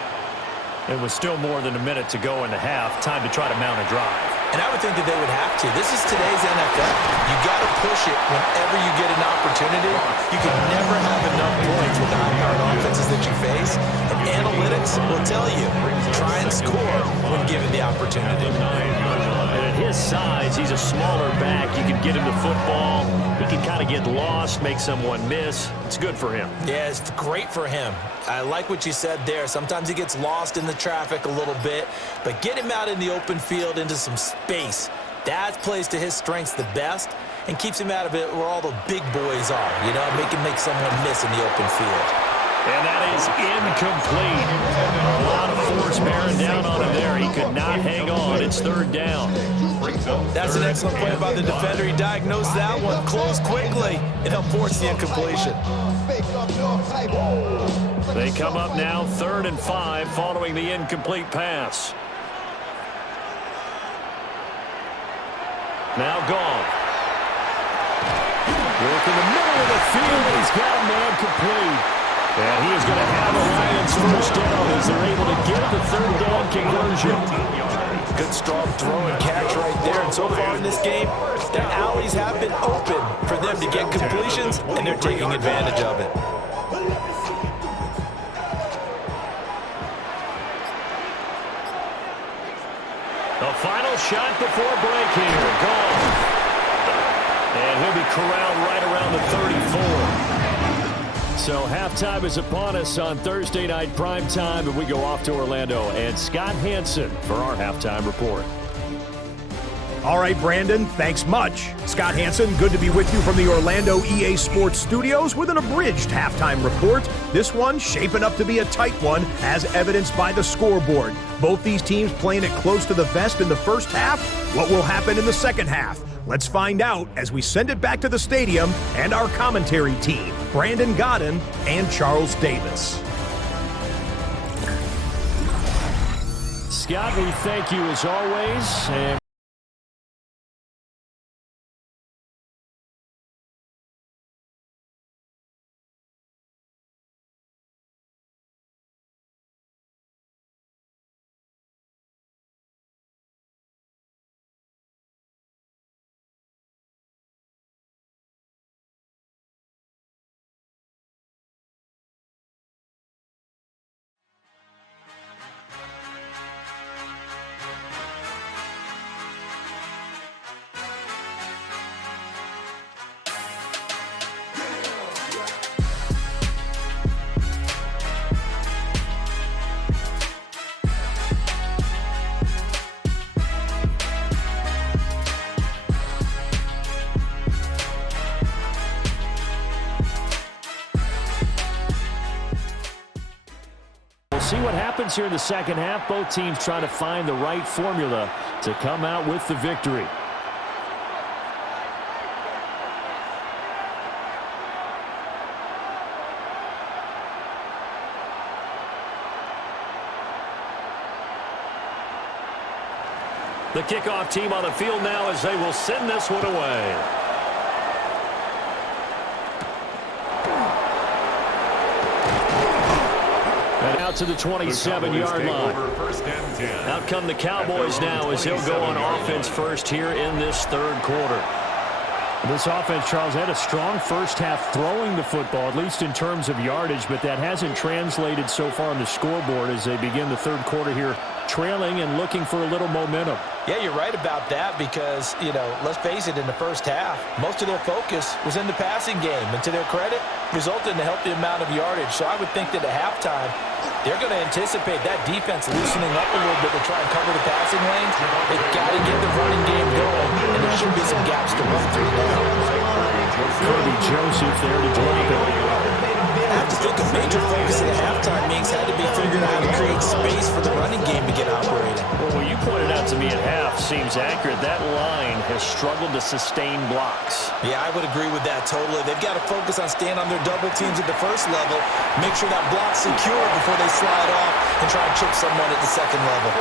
It was still more than a minute to go in the half. Time to try to mount a drive. And I would think that they would have to. This is today's NFL. You got to push it whenever you get an opportunity. You can never have enough points with the high-powered offenses that you face. And analytics will tell you, try and score when given the opportunity. And at his size, he's a smaller back. You can get him the football. He can kind of get lost, make someone miss. It's good for him. Yeah, it's great for him. I like what you said there. Sometimes he gets lost in the traffic a little bit, but get him out in the open field into some space. That plays to his strengths the best and keeps him out of it where all the big boys are, you know, make someone miss in the open field. And that is incomplete. A lot of force bearing down on him there. He could not hang on. It's 3rd down. That's an excellent play by the defender. He diagnosed that one, closed quickly, and forced the incompletion. They come up now 3rd and 5 following the incomplete pass. Now gone. Work in the middle of the field, and he's got a man complete. And he is going to have the Lions first down as they're able to get the 3rd down conversion. Good strong throw and catch right there. And so far in this game, the alleys have been open for them to get completions, and they're taking advantage of it. The final shot before break here. Gone. And he'll be corralled right around the 34. So halftime is upon us on Thursday night primetime, and we go off to Orlando. And Scott Hansen for our halftime report. All right, Brandon, thanks much. Scott Hansen, good to be with you from the Orlando EA Sports Studios with an abridged halftime report. This one shaping up to be a tight one, as evidenced by the scoreboard. Both these teams playing it close to the vest in the first half. What will happen in the second half? Let's find out as we send it back to the stadium and our commentary team, Brandon Godden and Charles Davis. Scott, we thank you as always. And see what happens here in the second half. Both teams trying to find the right formula to come out with the victory. The kickoff team on the field now as they will send this one away. And out to the 27-yard line. Out come the Cowboys now as they'll go on offense first here in this third quarter. This offense, Charles, had a strong first half throwing the football, at least in terms of yardage, but that hasn't translated so far on the scoreboard as they begin the third quarter here, trailing and looking for a little momentum. Yeah, you're right about that because, let's face it, in the first half, most of their focus was in the passing game. And to their credit, resulted in a healthy amount of yardage. So I would think that at halftime, they're going to anticipate that defense loosening up a little bit to try and cover the passing lanes. They've got to get the running game going, and there should be some gaps to run through now. Kirby Joseph there to drop it. I have to think a major focus at the halftime means had to be figuring out how to create space for the running game to get operating. Well, what you pointed out to me at half seems accurate. That line has struggled to sustain blocks. Yeah, I would agree with that totally. They've got to focus on staying on their double teams at the first level, make sure that block's secure before they slide off and try and chip someone at the second level.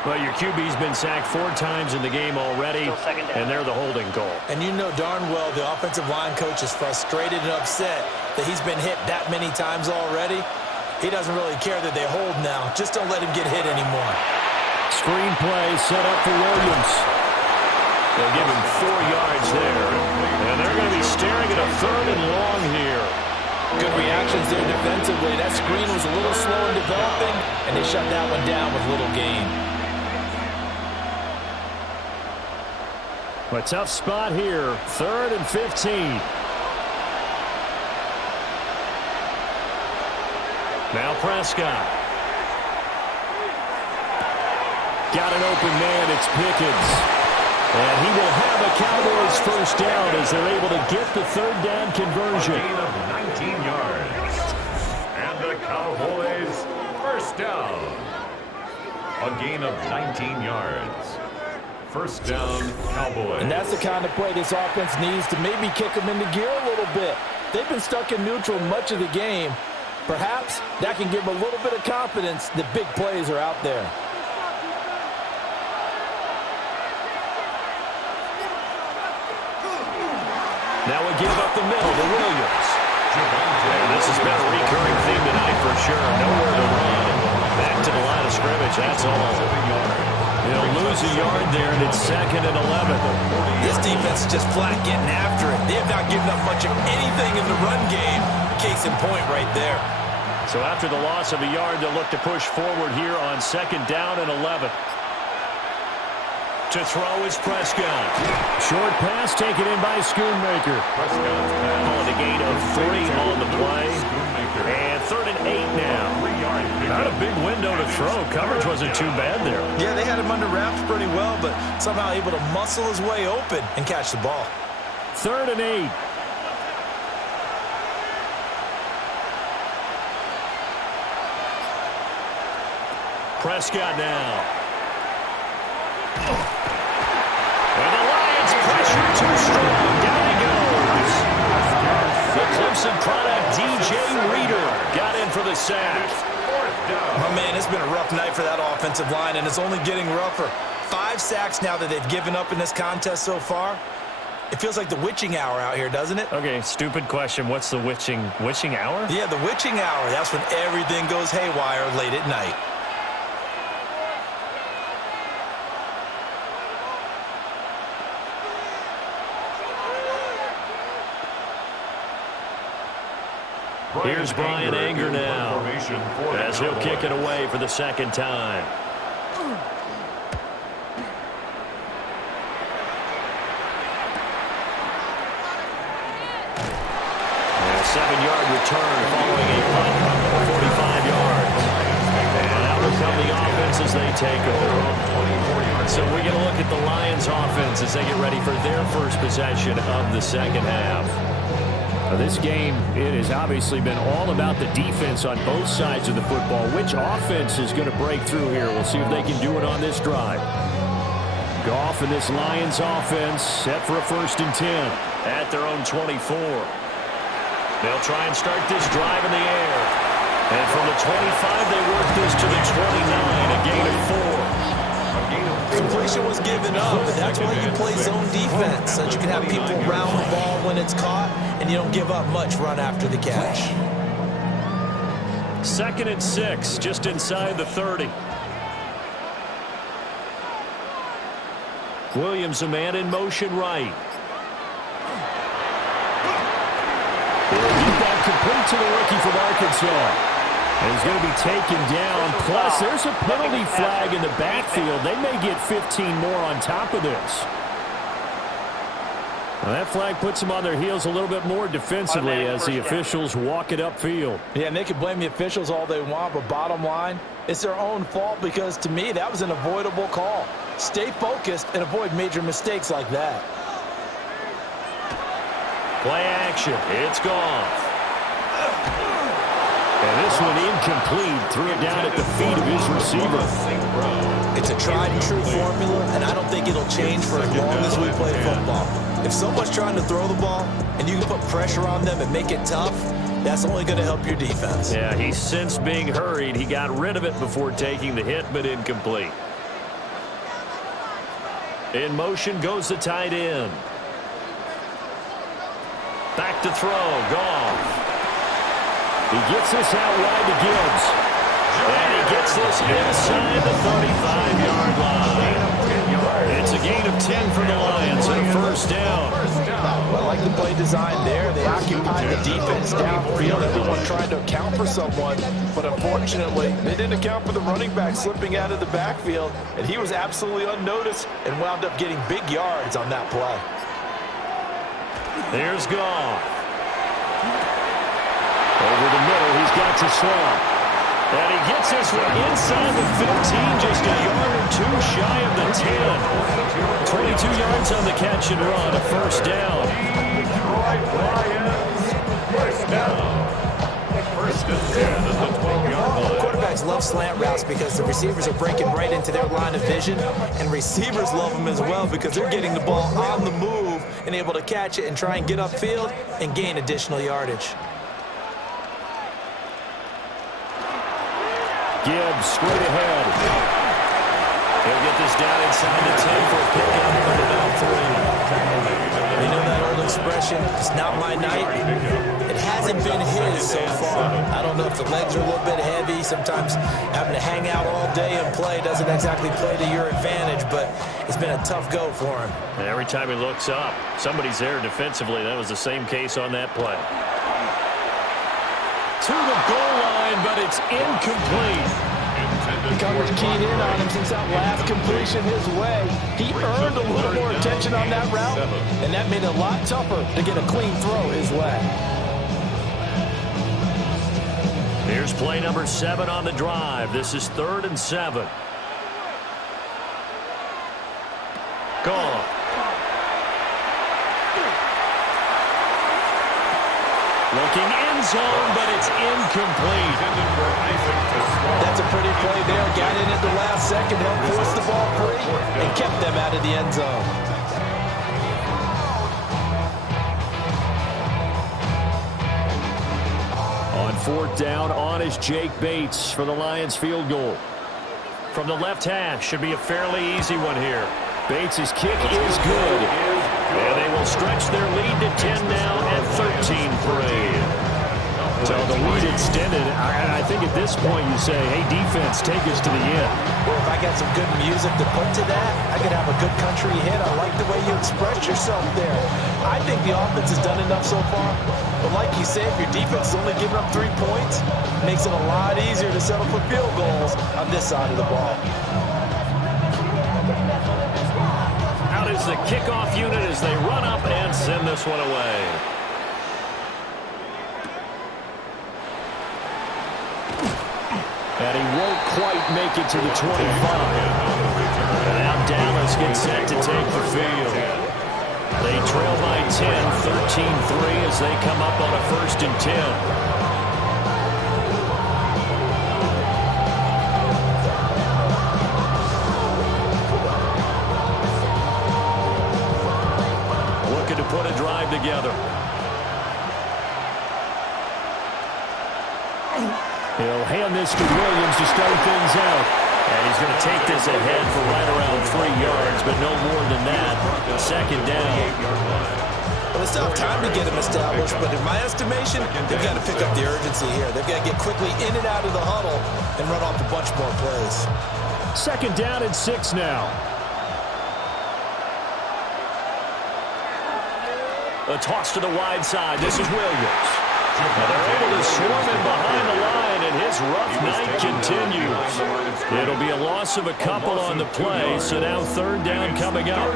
Well, your QB's been sacked 4 times in the game already, and they're the holding goal. And you know darn well the offensive line coach is frustrated and upset that he's been hit that many times already. He doesn't really care that they hold now. Just don't let him get hit anymore. Screen play set up for Williams. They'll give him 4 yards there. And they're going to be staring at a 3rd and long here. Good reactions there defensively. That screen was a little slow in developing, and they shut that one down with little gain. A tough spot here. 3rd and 15. Now Prescott. Got an open man. It's Pickens. And he will have a Cowboys first down as they're able to get the 3rd down conversion. A gain of 19 yards. And the Cowboys first down. A gain of 19 yards. First down, Cowboys. And that's the kind of play this offense needs to maybe kick them into gear a little bit. They've been stuck in neutral much of the game. Perhaps that can give them a little bit of confidence that big plays are out there. Now we give up the middle to Williams. And this has been a recurring theme tonight for sure. Nowhere to run. Back to the line of scrimmage, that's all. They'll lose a yard there, and it's 2nd and 11. This defense is just flat getting after it. They have not given up much of anything in the run game. Case in point right there. So after the loss of a yard, they'll look to push forward here on 2nd down and 11. To throw is Prescott. Short pass taken in by Schoonmaker. On the gain of 3 on the play. And 3rd and 8 now. Not a big window to throw. Coverage wasn't too bad there. Yeah, they had him under wraps pretty well, but somehow able to muscle his way open and catch the ball. 3rd and 8. Prescott now. And the Lions pressure too strong. Down he goes. The Clemson product, DJ Reader, got in for the sack. Oh, man, it's been a rough night for that offensive line, and it's only getting rougher. 5 sacks now that they've given up in this contest so far. It feels like the witching hour out here, doesn't it? Okay, stupid question. What's the witching hour? Yeah, the witching hour. That's when everything goes haywire late at night. Here's Brian Anger now, as he'll kick it away for the 2nd time. A 7-yard return following a punt of 45 yards. And out will come the offense as they take over. So we're going to look at the Lions offense as they get ready for their first possession of the 2nd half. This game, it has obviously been all about the defense on both sides of the football. Which offense is going to break through here? We'll see if they can do it on this drive. Goff and this Lions offense set for a 1st and 10 at their own 24. They'll try and start this drive in the air. And from the 25, they work this to the 29, a gain of 4. Completion was given up, but that's why you play zone defense, so that you can have people round the ball when it's caught, and you don't give up much run after the catch. 2nd and 6, just inside the 30. Williams, a man in motion right. He'll get that complete to the rookie from Arkansas. And he's going to be taken down. Plus, there's a penalty flag in the backfield. They may get 15 more on top of this. Now, that flag puts them on their heels a little bit more defensively as the officials walk it upfield. Yeah, and they can blame the officials all they want, but bottom line, it's their own fault because, to me, that was an avoidable call. Stay focused and avoid major mistakes like that. Play action. It's gone. And this one incomplete. Threw it down at the feet of his receiver. It's a tried-and-true formula, and I don't think it'll change for as long as we play football. If someone's trying to throw the ball and you can put pressure on them and make it tough, that's only going to help your defense. Yeah, he's since being hurried. He got rid of it before taking the hit, but incomplete. In motion goes the tight end. Back to throw. Goff. He gets this out wide to Gibbs. And he gets this inside the 35-yard line. It's a gain of 10 for the Lions and a 1st down. Well, I like the play design there. They occupy the defense downfield. Everyone trying to account for someone, but unfortunately, they didn't account for the running back slipping out of the backfield, and he was absolutely unnoticed and wound up getting big yards on that play. There's Goff. Over the middle, he's got to slot. And he gets this one inside the 15, just a yard or 2 shy of the 10. 22 yards on the catch and run, a 1st down. First and 10 at the 12-yard line. Quarterbacks love slant routes because the receivers are breaking right into their line of vision, and receivers love them as well because they're getting the ball on the move and able to catch it and try and get upfield and gain additional yardage. Gibbs straight ahead. He'll get this down inside the 10 for a pickup of about 3. You know that old expression, it's not my night? It hasn't been his so far. I don't know if the legs are a little bit heavy. Sometimes having to hang out all day and play doesn't exactly play to your advantage, but it's been a tough go for him. And every time he looks up, somebody's there defensively. That was the same case on that play. To the goal line. line, but it's incomplete. The coverage keyed in on him since that last completion his way. He earned a little more attention on that route, and that made it a lot tougher to get a clean throw his way. Here's play number 7 on the drive. This is 3rd and 7. Gone. Looking end zone, but it's incomplete. That's a pretty play there. Got in at the last second, helped force the ball free, and kept them out of the end zone. On 4th down, on is Jake Bates for the Lions field goal. From the left hash, should be a fairly easy one here. Bates' kick is good. And they will stretch their lead to 10 now at 13-3. So the lead extended. I think at this point you say, hey, defense, take us to the end. Well, if I got some good music to put to that, I could have a good country hit. I like the way you express yourself there. I think the offense has done enough so far. But like you said, if your defense is only giving up 3 points, it makes it a lot easier to settle for field goals on this side of the ball. Out is the kickoff unit as they run up and send this one away. And he won't quite make it to the 25. And now Dallas gets set to take the field. They trail by 10, 13-3 as they come up on a 1st and 10. To put a drive together. He'll hand this to Williams to start things out. And he's going to take this ahead for right around 3 yards, but no more than that. 2nd down. Well, it's tough time to get him established, but in my estimation, they've got to pick up the urgency here. They've got to get quickly in and out of the huddle and run off a bunch more plays. 2nd down and 6 now. A toss to the wide side. This is Williams. Now they're able to swarm him behind the line, and his rough night continues. It'll be a loss of a couple on the play, so now 3rd down coming up.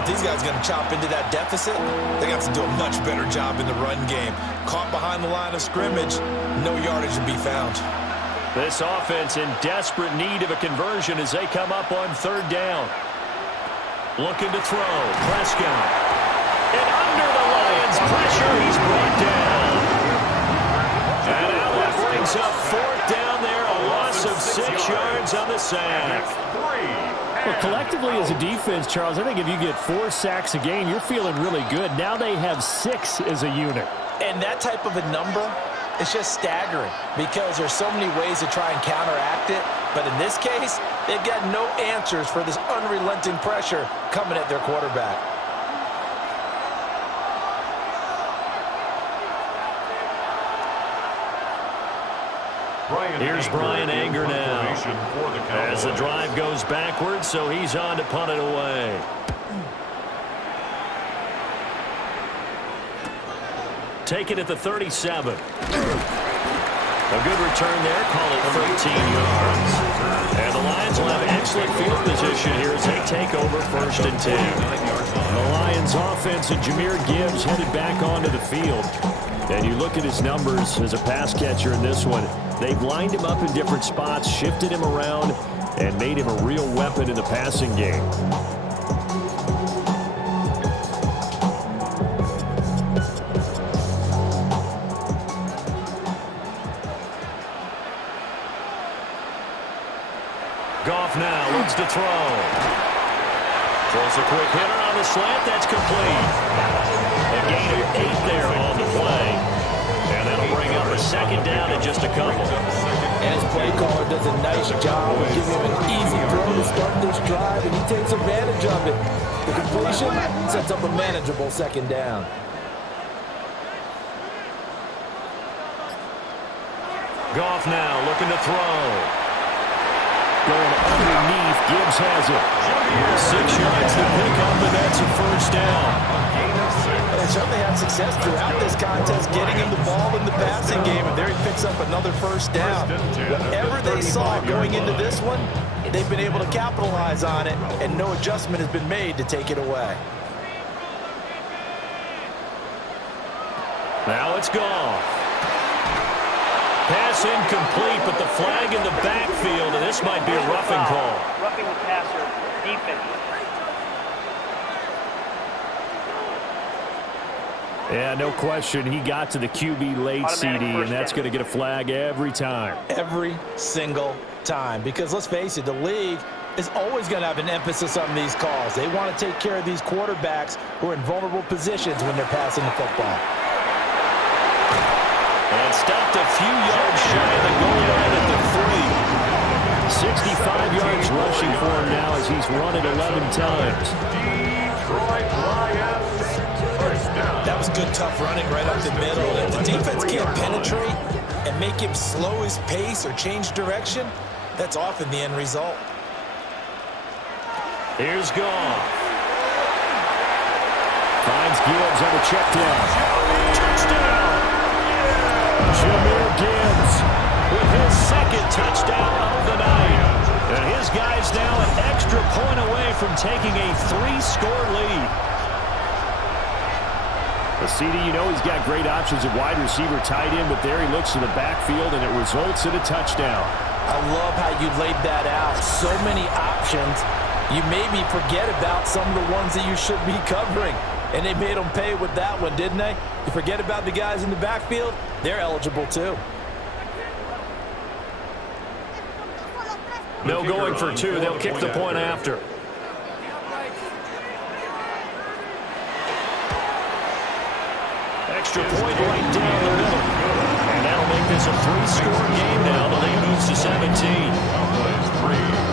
If these guys are going to chop into that deficit, they got to do a much better job in the run game. Caught behind the line of scrimmage, no yardage to be found. This offense in desperate need of a conversion as they come up on 3rd down. Looking to throw. Prescott. And under the Lions' pressure, he's brought down. And now that brings up 4th down there, a loss of 6 yards on the sack. Well, collectively as a defense, Charles, I think if you get 4 sacks a game, you're feeling really good. Now they have 6 as a unit. And that type of a number, it's just staggering because there's so many ways to try and counteract it. But in this case, they've got no answers for this unrelenting pressure coming at their quarterback. Here's Brian Anger now as the drive goes backwards, so he's on to punt it away. Take it at the 37. A good return there, call it 13 yards. And the Lions will have excellent field position here as they take over 1st and 10. The Lions offense and Jahmyr Gibbs headed back onto the field. And you look at his numbers as a pass catcher in this one. They've lined him up in different spots, shifted him around, and made him a real weapon in the passing game. Goff now looks to throw. Throws a quick hitter on the slant. That's complete. A gain of 8 there on the play. And that'll bring up a 2nd down in just a couple. And his play caller does a nice job of giving him an easy throw to start this drive, and he takes advantage of it. The completion sets up a manageable 2nd down. Goff now looking to throw. Going underneath, Gibbs has it. 6 yards to pick up, and that's a 1st down. As certainly had success throughout this contest, getting him the ball in the passing game, and there he picks up another first down. Whatever they saw going into this one, they've been able to capitalize on it, and no adjustment has been made to take it away. Now it's gone. Pass incomplete, but the flag in the backfield, and this might be a roughing call. Roughing the passer, defense. Yeah, no question. He got to the QB late, CD, and that's going to get a flag every time. Every single time. Because let's face it, the league is always going to have an emphasis on these calls. They want to take care of these quarterbacks who are in vulnerable positions when they're passing the football. And stopped a few yards shy of the goal line at the 3. 65 yards rushing for him now as he's run it 11 times. Detroit Lions, first down. That was good, tough running right up the middle. If the defense can't penetrate and make him slow his pace or change direction, that's often the end result. Here's Goff. Finds Gibbs on the check down. Touchdown! Jahmyr Gibbs With his second touchdown of the night. And his guys now an extra point away from taking a 3-score lead. The CD, you know he's got great options at wide receiver, tight end, but there he looks to the backfield, and it results in a touchdown. I love how you laid that out. So many options. You maybe forget about some of the ones that you should be covering. And they made them pay with that one, didn't they? You forget about the guys in the backfield, they're eligible too. No going for 2. They'll kick the point after. Extra point right down the middle. And that'll make this a 3-score game now. The lead moves to 17. Cowboys 3.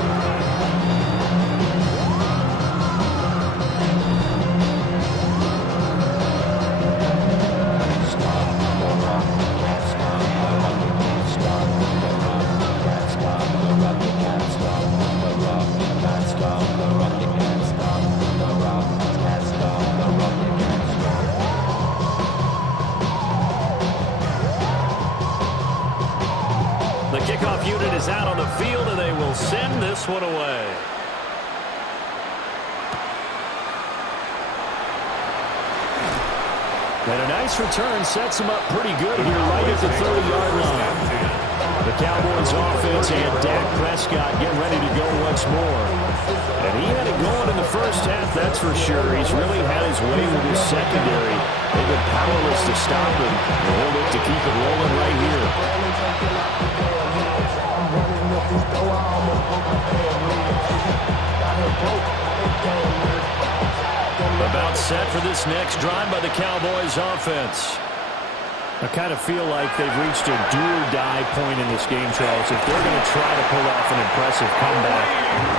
The kickoff unit is out on the field, and they will send this one away. And a nice return sets him up pretty good here right at the 30-yard line. The Cowboys offense and Dak Prescott getting ready to go once more. And he had it going in the first half, that's for sure. He's really had his way with his secondary. They've been powerless to stop him. And he'll look to keep it rolling right here. About set for this next drive by the Cowboys offense. I kind of feel like they've reached a do-or-die point in this game, Charles. If they're going to try to pull off an impressive comeback,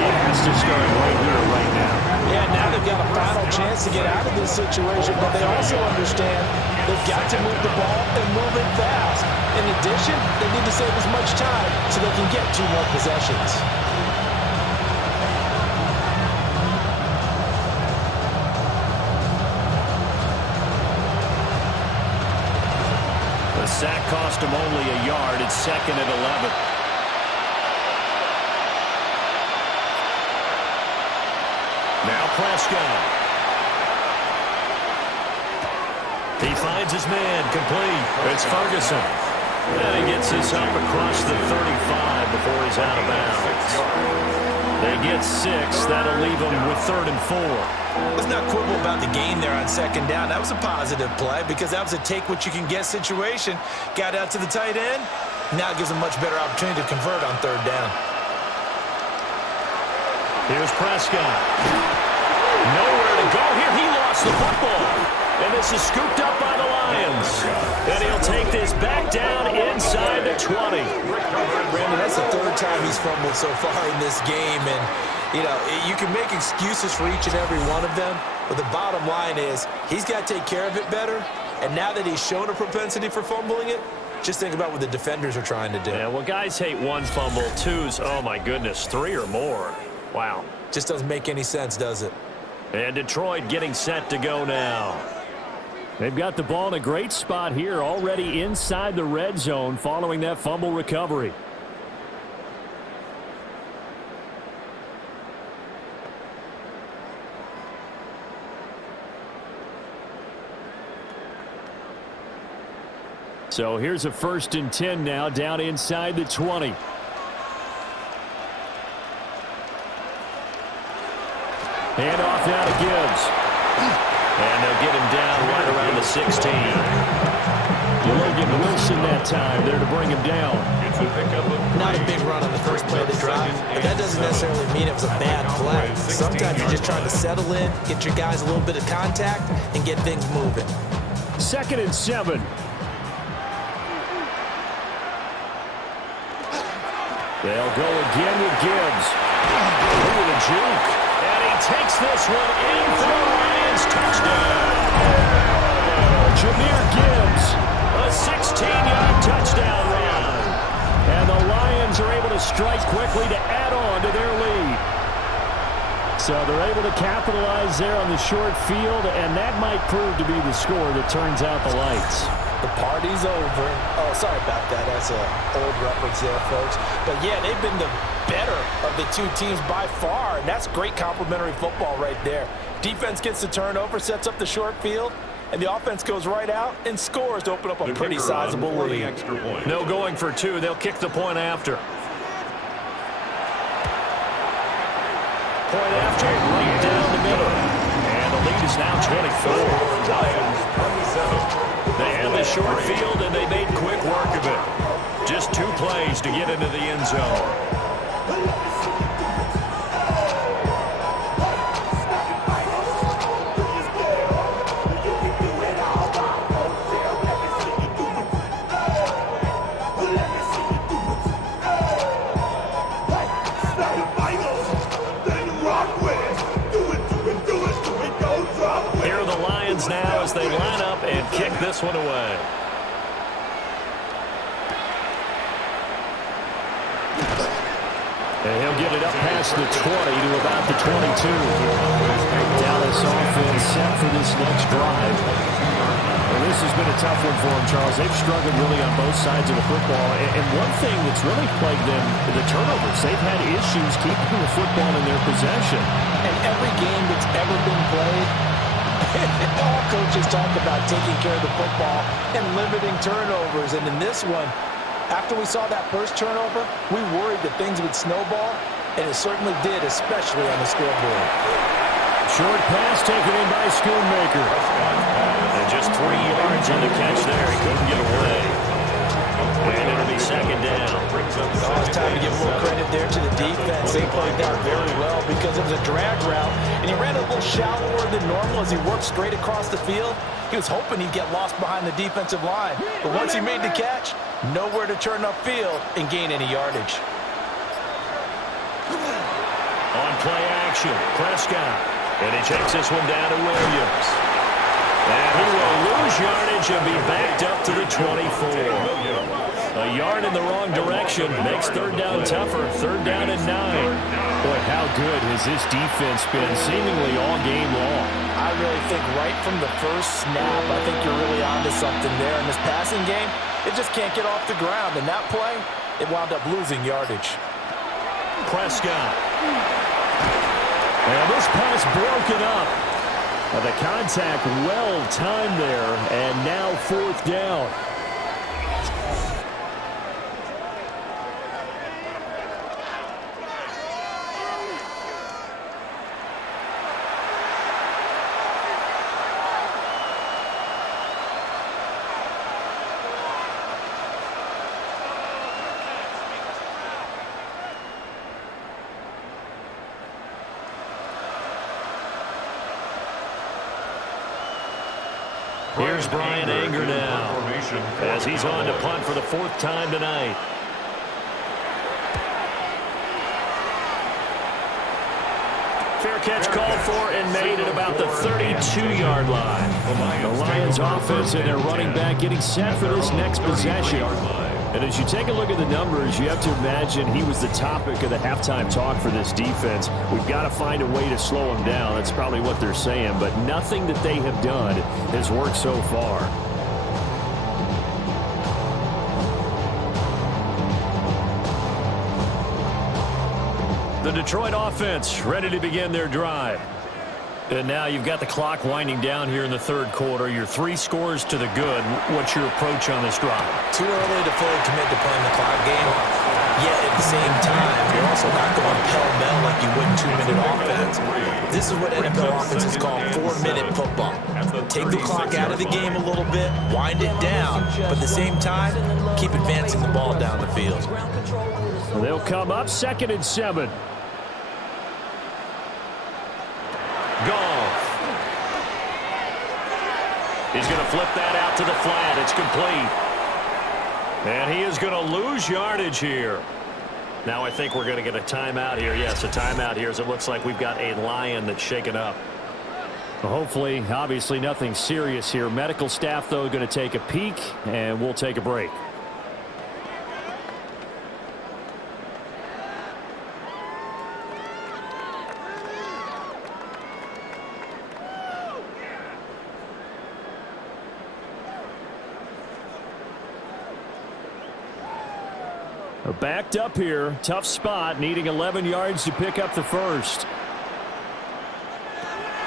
it has to start right here, right now. Yeah, now they've got a final chance to get out of this situation, but they also understand they've got to move the ball and move it fast. In addition, they need to save as much time so they can get 2 more possessions. The sack cost him only a yard. It's 2nd and 11. Now Prescott. He finds his man, complete. It's Ferguson. And he gets this up across the 35 before he's out of bounds. They get 6. That'll leave them with 3rd and 4. Let's not quibble about the gain there on 2nd down. That was a positive play because that was a take-what-you-can-get situation. Got out to the tight end. Now it gives them a much better opportunity to convert on 3rd down. Here's Prescott. Nowhere to go here. He lost the football. And this is scooped up by the Lions. And he'll take this back down inside the 20. Brandon, that's the 3rd time he's fumbled so far in this game. And, you know, you can make excuses for each and every one of them. But the bottom line is he's got to take care of it better. And now that he's shown a propensity for fumbling it, just think about what the defenders are trying to do. Yeah, well, guys hate 1 fumble, 2's, oh, my goodness, 3 or more. Wow. Just doesn't make any sense, does it? And Detroit getting set to go now. They've got the ball in a great spot here, already inside the red zone following that fumble recovery. So here's a 1st and 10 now, down inside the 20. Hand off now to Gibbs. And they'll get him down right around the 16. Logan Wilson that time there to bring him down. Not a big run on the first play of the drive, but that doesn't necessarily mean it was a bad play. Sometimes you're just trying to settle in, get your guys a little bit of contact, and get things moving. 2nd and 7. They'll go again with Gibbs. Ooh, the juke. And he takes this one in for the Lions. Touchdown. Jahmyr Gibbs, a 16-yard touchdown run. And the Lions are able to strike quickly to add on to their lead. So they're able to capitalize there on the short field, and that might prove to be the score that turns out the lights. The party's over. Oh, sorry about that. That's an old reference there, folks. But, yeah, they've been the better of the two teams by far, and that's great complimentary football right there. Defense gets the turnover, sets up the short field, and the offense goes right out and scores to open up a pretty sizable lead. No going for 2. They'll kick the point after. Point after, right down the middle. And the lead is now 24. Lions 27. They had the short field, and they made quick work of it. Just 2 plays to get into the end zone. Here are the Lions now as they line up and kick this one away. And he'll get it up past the 20 to about the 22. Dallas offense set for this next drive. Well, this has been a tough one for them, Charles. They've struggled really on both sides of the football. And one thing that's really plagued them, the turnovers. They've had issues keeping the football in their possession. And every game that's ever been played, all coaches talk about taking care of the football and limiting turnovers. And in this one, after we saw that first turnover, we worried that things would snowball, and it certainly did, especially on the scoreboard. Short pass taken in by Schoonmaker. And just 3 yards on the catch there. He couldn't get away. And it'll be 2nd down. Oh, it's time to give a little credit there to the defense. They played that very well because it was a drag route, and he ran a little shallower than normal as he worked straight across the field. He was hoping he'd get lost behind the defensive line. But once he made the catch, nowhere to turn upfield and gain any yardage. On play action, Prescott. And he checks this one down to Williams. And he will lose yardage and be backed up to the 24. A yard in the wrong direction makes 3rd down tougher. 3rd down and 9. Boy, how good has this defense been seemingly all game long? I really think right from the first snap, I think you're really onto something there. In this passing game, it just can't get off the ground. And that play, it wound up losing yardage. Prescott. And this pass broken up. The contact well timed there, and now 4th down. Here's Brian Anger now as he's on to punt for the 4th time tonight. Fair catch called for and made at about the 32-yard line. The Lions offense and their running back getting set for this next possession. And as you take a look at the numbers, you have to imagine he was the topic of the halftime talk for this defense. We've got to find a way to slow him down. That's probably what they're saying. But nothing that they have done has worked so far. The Detroit offense ready to begin their drive. And now you've got the clock winding down here in the third quarter. You're 3 scores to the good. What's your approach on this drive? Too early to fully commit to playing the clock game. Yet at the same time, you're also not going pell-mell like you would 2-minute offense. This is what NFL offenses call 4-minute football. Take the clock out of the game a little bit, wind it down, but at the same time, keep advancing the ball down the field. Well, they'll come up 2nd and 7. Goff. He's going to flip that out to the flat. It's complete. And he is going to lose yardage here. Now I think we're going to get a timeout here. Yes, a timeout here as it looks like we've got a lion that's shaken up. Well, hopefully, obviously nothing serious here. Medical staff, though, going to take a peek, and we'll take a break. Backed up here. Tough spot. Needing 11 yards to pick up the first.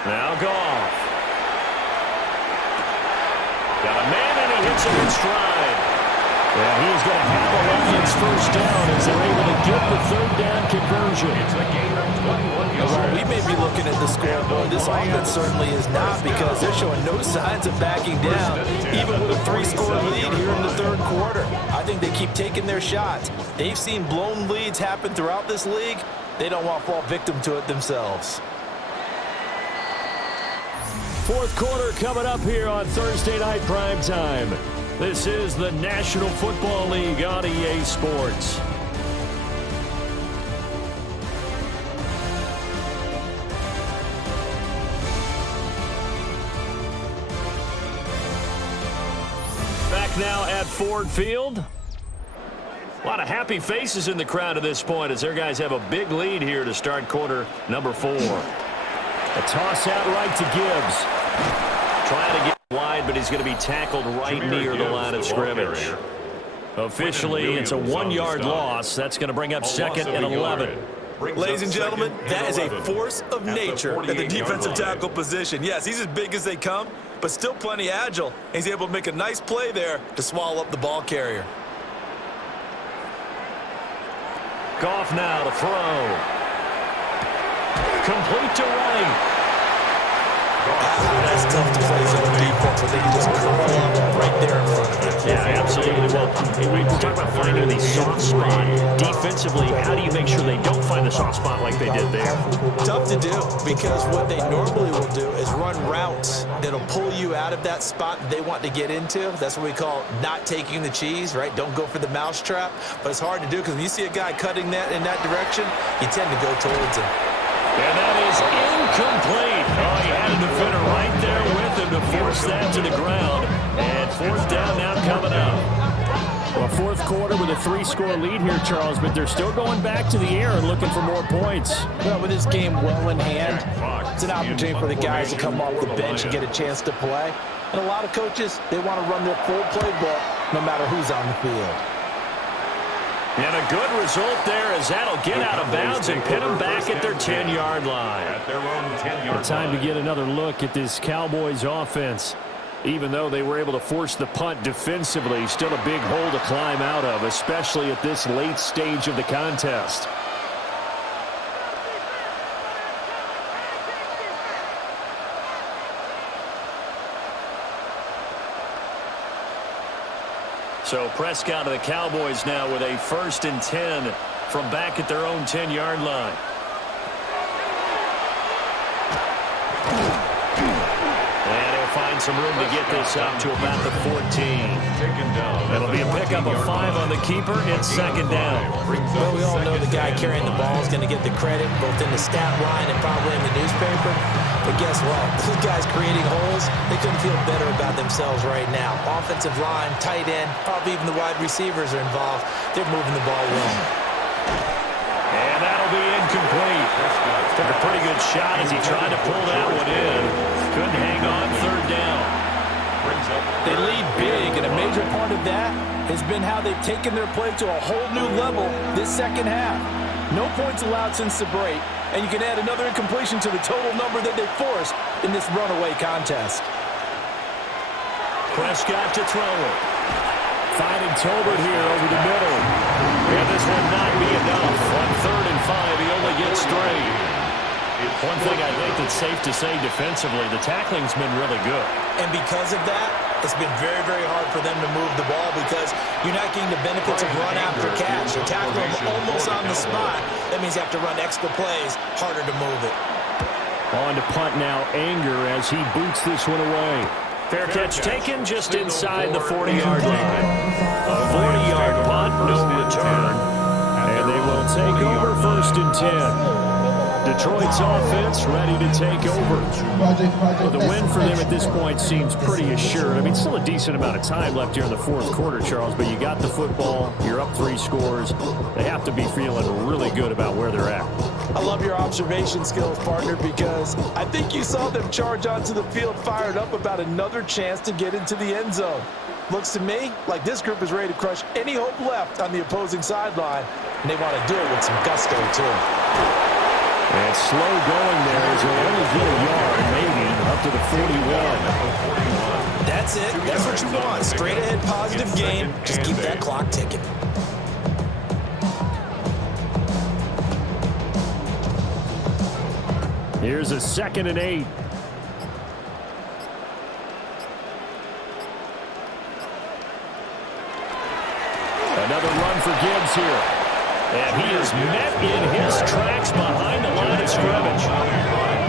Now Goff. Got a man and he hits him in stride. And he's going to have the Lions first down as they're able to get the third down conversion. It's a gain of 21 yards. Well, we may be looking at the scoreboard. This offense certainly is not, because they're showing no signs of backing down, even with a 3-score lead here in the third quarter. I think they keep taking their shots. They've seen blown leads happen throughout this league. They don't want to fall victim to it themselves. Fourth quarter coming up here on Thursday Night Prime Time. This is the National Football League on EA Sports. Back now at Ford Field. A lot of happy faces in the crowd at this point as their guys have a big lead here to start quarter number 4. A toss out right to Gibbs. Trying to get wide, but he's going to be tackled right near the line of scrimmage. Officially, it's a 1-yard loss. That's going to bring up 2nd and 11. Ladies and gentlemen, that is a force of nature at the defensive tackle position. Yes, he's as big as they come, but still plenty agile. He's able to make a nice play there to swallow up the ball carrier. Goff now to throw. Complete to right. That's tough to play zone defense when they can just curl up right there in front of it. Yeah, absolutely. Well, we talk about finding the soft spot. Defensively, how do you make sure they don't find the soft spot like they did there? Tough to do, because what they normally will do is run routes that'll pull you out of that spot that they want to get into. That's what we call not taking the cheese, right? Don't go for the mousetrap. But it's hard to do, because when you see a guy cutting that in that direction, you tend to go towards him. And that is incomplete. Oh, he had a defender right there with him to force that to the ground. And 4th down now coming up. Well, 4th quarter with a 3-score lead here, Charles, but they're still going back to the air and looking for more points. Well, with this game well in hand, it's an opportunity for the guys to come off the bench and get a chance to play. And a lot of coaches, they want to run their full playbook no matter who's on the field. And a good result there as that'll get out of bounds and pin them back at their 10-yard line. At their own 10-yard Time to get another look at this Cowboys offense. Even though they were able to force the punt defensively, still a big hole to climb out of, especially at this late stage of the contest. So Prescott of the Cowboys now with a 1st and 10 from back at their own 10-yard line. And he'll find some room to get this up to about the 14. That'll be a pickup of 5 on the keeper. It's second down. Well, we all know the guy carrying the ball is going to get the credit both in the stat line and probably in the newspaper. But guess what? Those guys creating holes, they couldn't feel better about themselves right now. Offensive line, tight end, probably even the wide receivers are involved. They're moving the ball well. And that'll be incomplete. Took a pretty good shot as he tried to pull that one in. Couldn't hang on third down. They lead big, and a major part of that has been how they've taken their play to a whole new level this second half. No points allowed since the break, and you can add another incompletion to the total number that they forced in this runaway contest. Prescott to throw it. Finding Tolbert here over the middle. And this will not be enough. On 3rd and 5, he only gets 3. One thing I think that's safe to say defensively, the tackling's been really good. And because of that, it's been very, very hard for them to move the ball because you're not getting the benefits of run after catch. You tackle them almost on the spot. That means you have to run extra plays, harder to move it. On to punt now, Anger as he boots this one away. Fair catch taken just inside the 40-yard line. A 40-yard punt, no return. And they will take over 1st and 10. Detroit's offense ready to take over. Well, the win for them at this point seems pretty assured. I mean, still a decent amount of time left here in the 4th quarter, Charles, but you got the football, you're up 3 scores. They have to be feeling really good about where they're at. I love your observation skills, partner, because I think you saw them charge onto the field fired up about another chance to get into the end zone. Looks to me like this group is ready to crush any hope left on the opposing sideline, and they want to do it with some gusto, too. And slow going there as they only get a yard, maybe, up to the 41. That's it. That's what you want. Straight ahead, positive game. Just keep that clock ticking. Here's a 2nd and 8. Another run for Gibbs here. And he is met in his tracks behind the line of scrimmage.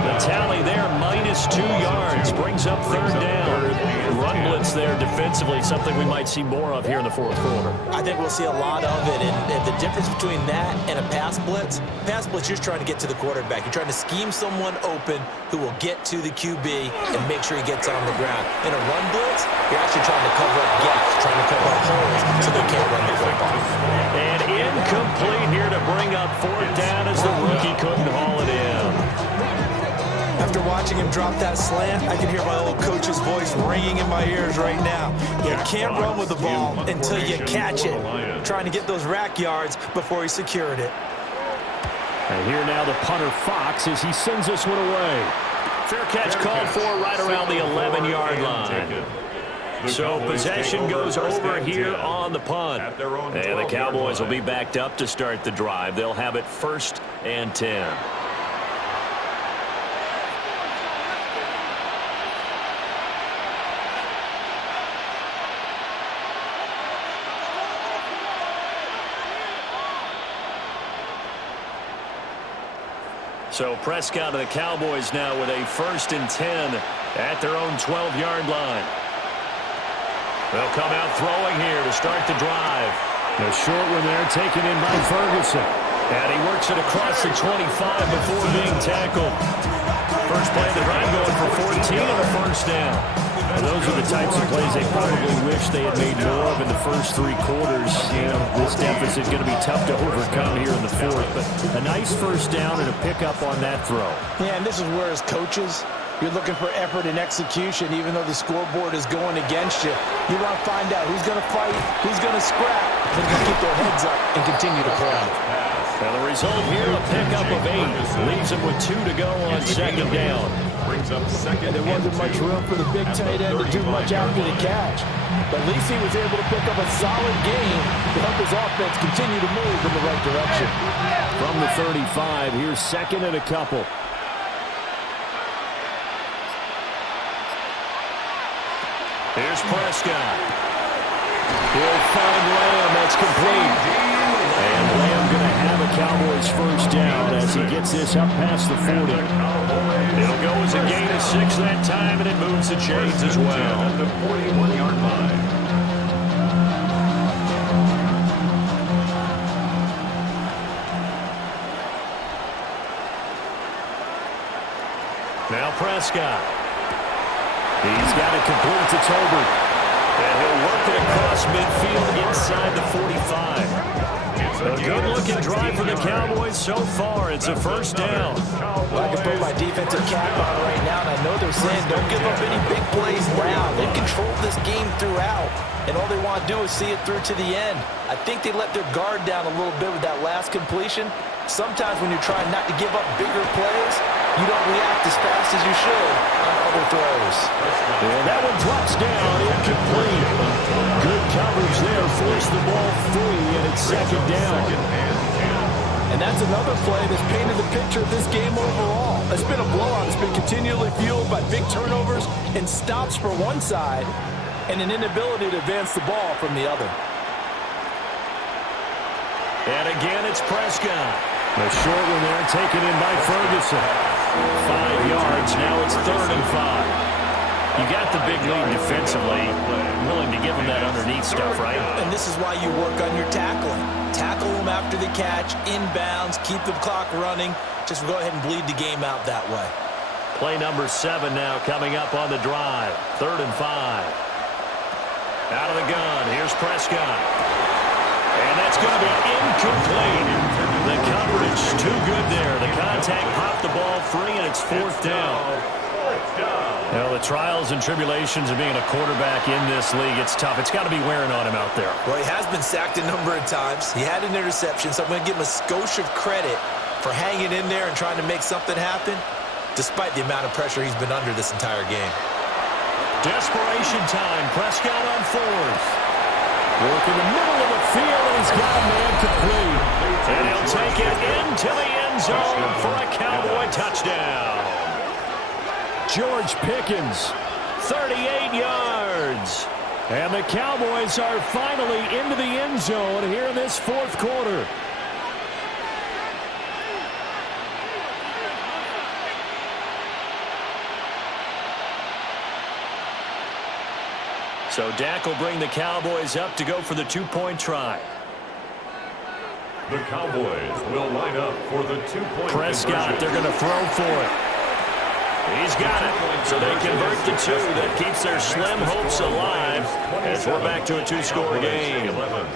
The tally there, -2 yards, brings up 3rd down. Run blitz there defensively, something we might see more of here in the 4th quarter. I think we'll see a lot of it, and the difference between that and a pass blitz, you're just trying to get to the quarterback. You're trying to scheme someone open who will get to the QB and make sure he gets on the ground. In a run blitz, you're actually trying to cover up gaps, trying to cover up holes so they can't run the football. And incomplete here to bring up 4th down as the rookie couldn't haul it in. After watching him drop that slant, I can hear my old coach's voice ringing in my ears right now. You can't run with the ball until you catch it. Trying to get those rack yards before he secured it. And here now the punter Fox as he sends this one away. Fair catch called for right around the 11-yard line. So possession goes over here on the punt. And the Cowboys will be backed up to start the drive. They'll have it 1st and 10. So Prescott of the Cowboys now with a 1st and 10 at their own 12-yard line. They'll come out throwing here to start the drive. The short one there taken in by Ferguson. And he works it across the 25 before being tackled. First play of the drive going for 14 on a 1st down. And those are the types of plays they probably wish they had made more of in the first 3 quarters. You know, this deficit going to be tough to overcome here in the 4th. But a nice 1st down and a pickup on that throw. Yeah, and this is where as coaches, you're looking for effort and execution, even though the scoreboard is going against you. You want to find out who's going to fight, who's going to scrap, and just keep their heads up and continue to play. And the result here, a pickup of 8. Leaves them with 2 to go on 2nd down. And there wasn't much room for the big tight end to do much after the catch. But at least he was able to pick up a solid gain to help his offense continue to move in the right direction. From the 35, here's 2nd and a couple. Here's Prescott. He'll find Lamb. That's complete. And Lamb going to have a Cowboys 1st down as as he gets this up past the 40. It'll go as a gain of 6 that time, and it moves the chains as well. At the 41-yard line. Now Prescott. He's got it complete to Tolbert. And he'll work it across midfield inside the 45. A good-looking drive for the Cowboys so far. It's a first down. Well, I can put my defensive cap on right now, and I know they're saying don't give up any big plays now. They've controlled this game throughout, and all they want to do is see it through to the end. I think they let their guard down a little bit with that last completion. Sometimes when you're trying not to give up bigger plays, you don't react as fast as you should on other throws. And that one drops down, incomplete. Good coverage there, forced the ball free, and it's second down. And that's another play that's painted the picture of this game overall. It's been a blowout. It's been continually fueled by big turnovers and stops for one side and an inability to advance the ball from the other. And again, it's Prescott. A short one there, taken in by Ferguson. 5 yards. Now it's 3rd and 5. You got the big lead defensively. Willing to give them that underneath stuff, right? And this is why you work on your tackling. Tackle them after the catch, inbounds, keep the clock running. Just go ahead and bleed the game out that way. Play number 7 now coming up on the drive. 3rd and 5. Out of the gun. Here's Prescott. And that's going to be incomplete. The coverage too good there. The contact popped the ball free, and it's 4th down. Well, the trials and tribulations of being a quarterback in this league, it's tough. It's got to be wearing on him out there. Well, he has been sacked a number of times. He had an interception, so I'm going to give him a skosh of credit for hanging in there and trying to make something happen, despite the amount of pressure he's been under this entire game. Desperation time. Prescott on 4th. Work in the middle of the field, and he's got a man complete. And he'll take it into the end zone for a Cowboy touchdown. George Pickens, 38 yards. And the Cowboys are finally into the end zone here in this 4th quarter. So Dak will bring the Cowboys up to go for the 2-point try. The Cowboys will line up for the 2-point Prescott, they're going to throw for it. He's got it. So they convert the 2. That keeps their slim hopes alive as we're back to a 2-score game. 11.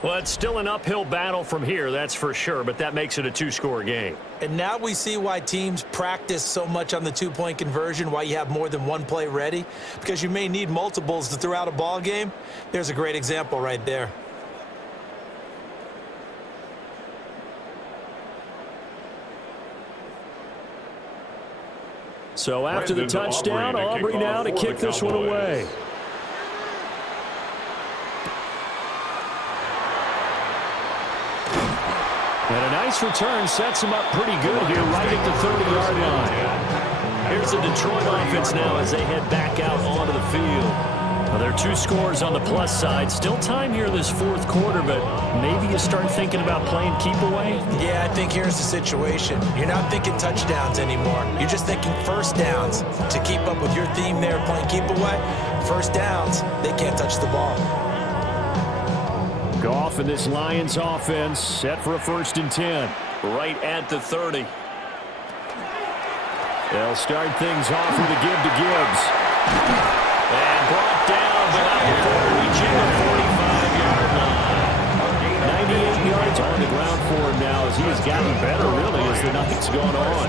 Well, it's still an uphill battle from here, that's for sure, but that makes it a 2-score game. And now we see why teams practice so much on the 2-point conversion, why you have more than one play ready, because you may need multiples to throw out a ball game. There's a great example right there. So after the touchdown, Aubrey now to kick this one away. And a nice return sets him up pretty good here right at the 30-yard line. Here's the Detroit offense now as they head back out onto the field. Well, there are 2 scores on the plus side. Still time here this 4th quarter, but maybe you start thinking about playing keep away? Yeah, I think here's the situation. You're not thinking touchdowns anymore. You're just thinking first downs. To keep up with your theme there, playing keep away, first downs, they can't touch the ball. Goff and this Lions offense set for a 1st and 10. Right at the 30. They'll start things off with a give to Gibbs. And brought down, but not before reaching the 45-yard line. 98 yards on the ground for him now as he has gotten better, really, as the night's gone on.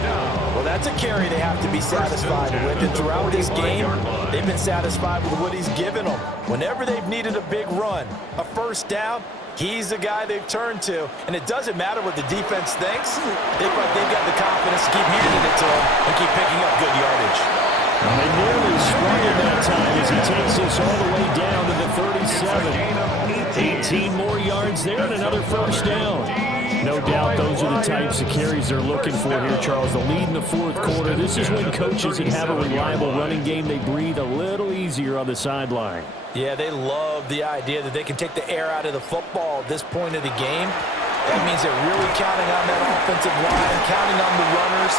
Well, that's a carry they have to be satisfied with. And throughout this game, they've been satisfied with what he's given them. Whenever they've needed a big run, a first down, he's the guy they've turned to. And it doesn't matter what the defense thinks. They've got the confidence to keep handing it to him and keep picking up good yardage. And they nearly sprung him that time as he takes us all the way down to the 37. 18 more yards there and another first down. No doubt those are the types of carries they're looking for here, Charles. The lead in the fourth quarter. This is when coaches that have a reliable running game, they breathe a little easier on the sideline. Yeah, they love the idea that they can take the air out of the football at this point of the game. That means they're really counting on that offensive line, counting on the runners,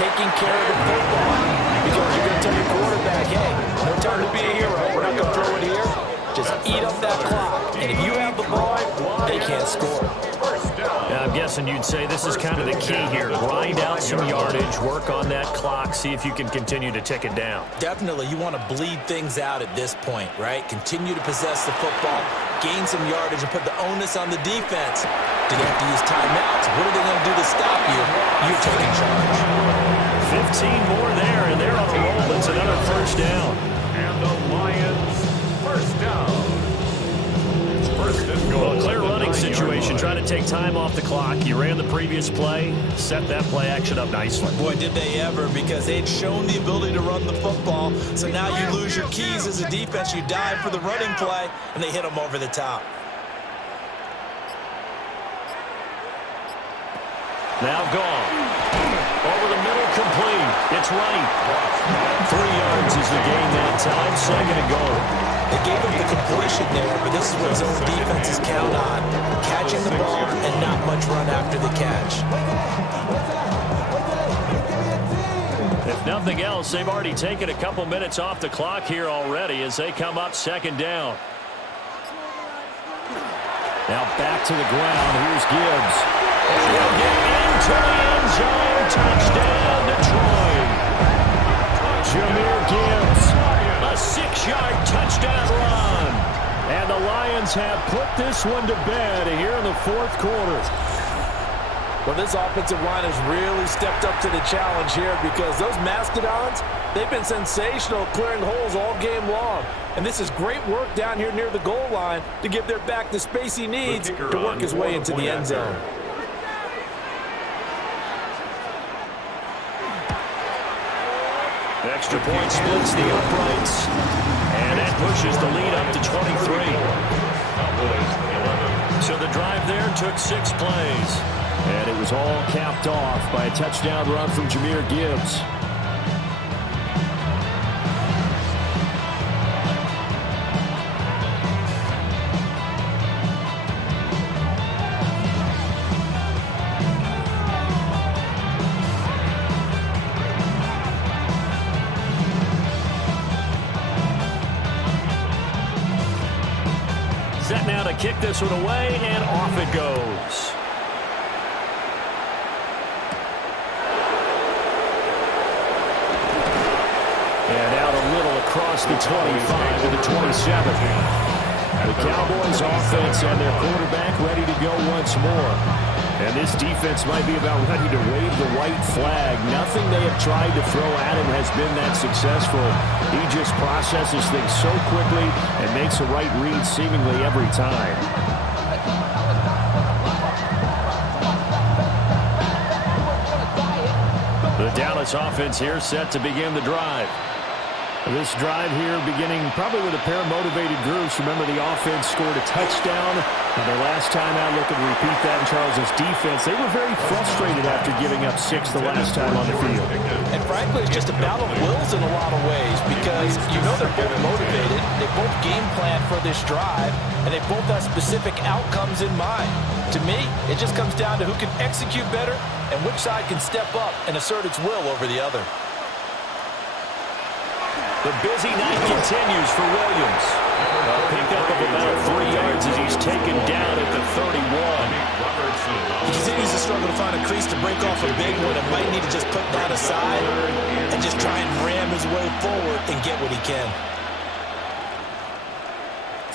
taking care of the football. Because you're going to tell your quarterback, hey, no time to be a hero. We're not going to throw it here. Just eat up that clock. And if you have the ball, they can't score. Now, I'm guessing you'd say this is kind of the key here. Grind out some yardage, work on that clock, see if you can continue to tick it down. Definitely, you want to bleed things out at this point, right? Continue to possess the football, gain some yardage, and put the onus on the defense. Do they have to use timeouts? What are they going to do to stop you? You're taking charge. 15 more there, and they're on a roll. It's another first down. And the Lions, first down. First and goal. Well, a clear running situation, trying to take time off the clock. You ran the previous play, set that play action up nicely. Boy, did they ever, because they'd shown the ability to run the football. So now you lose your keys as a defense. You dive for the running play, and they hit them over the top. Now gone. Over the middle, complete. It's right. 3 yards is the gain that time. Second and goal. They gave him the completion there, but this is what zone defenses count on. Catching the ball and not much run after the catch. If nothing else, they've already taken a couple minutes off the clock here already as they come up second down. Now back to the ground. Here's Gibbs. He'll get into the end zone. Touchdown, Detroit. Jahmyr Gibbs. A 6-yard touchdown run. And the Lions have put this one to bed here in the fourth quarter. Well, this offensive line has really stepped up to the challenge here because those Mastodons, they've been sensational clearing holes all game long. And this is great work down here near the goal line to give their back the space he needs to work his way into the end zone. Extra point splits the uprights. And that pushes the lead up to 23. So the drive there took 6 plays. And it was all capped off by a touchdown run from Jahmyr Gibbs. Set now to kick this one away, and off it goes. And out a little across the 25 to the 27. The Cowboys offense and their quarterback ready to go once more. And this defense might be about ready to wave the white flag. Nothing they have tried to throw at him has been that successful. He just processes things so quickly and makes the right read seemingly every time. The Dallas offense here set to begin the drive. This drive here beginning probably with a pair of motivated groups. Remember, the offense scored a touchdown. And their last time out, looking to repeat that in Charles's defense. They were very frustrated after giving up 6 the last time on the field. And frankly, it's just a battle of wills in a lot of ways because you know they're both motivated. They both game plan for this drive, and they both have specific outcomes in mind. To me, it just comes down to who can execute better and which side can step up and assert its will over the other. The busy night continues for Williams. A pickup of about 3 yards as he's taken down at the 31. He continues to struggle to find a crease to break off a big one and might need to just put that aside and just try and ram his way forward and get what he can.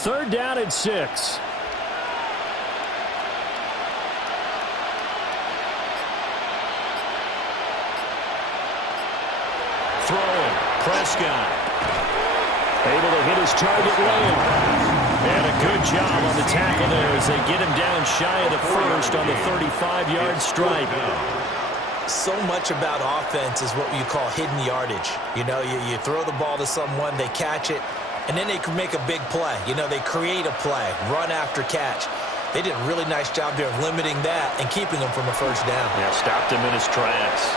3rd down and 6. throwing. Prescott. Able to hit his target lane. And a good job on the tackle there as they get him down shy of the first on the 35-yard stripe. So much about offense is what you call hidden yardage. You know, you throw the ball to someone, they catch it, and then they can make a big play. You know, they create a play, run after catch. They did a really nice job there of limiting that and keeping him from a first down. Yeah, stopped him in his tracks.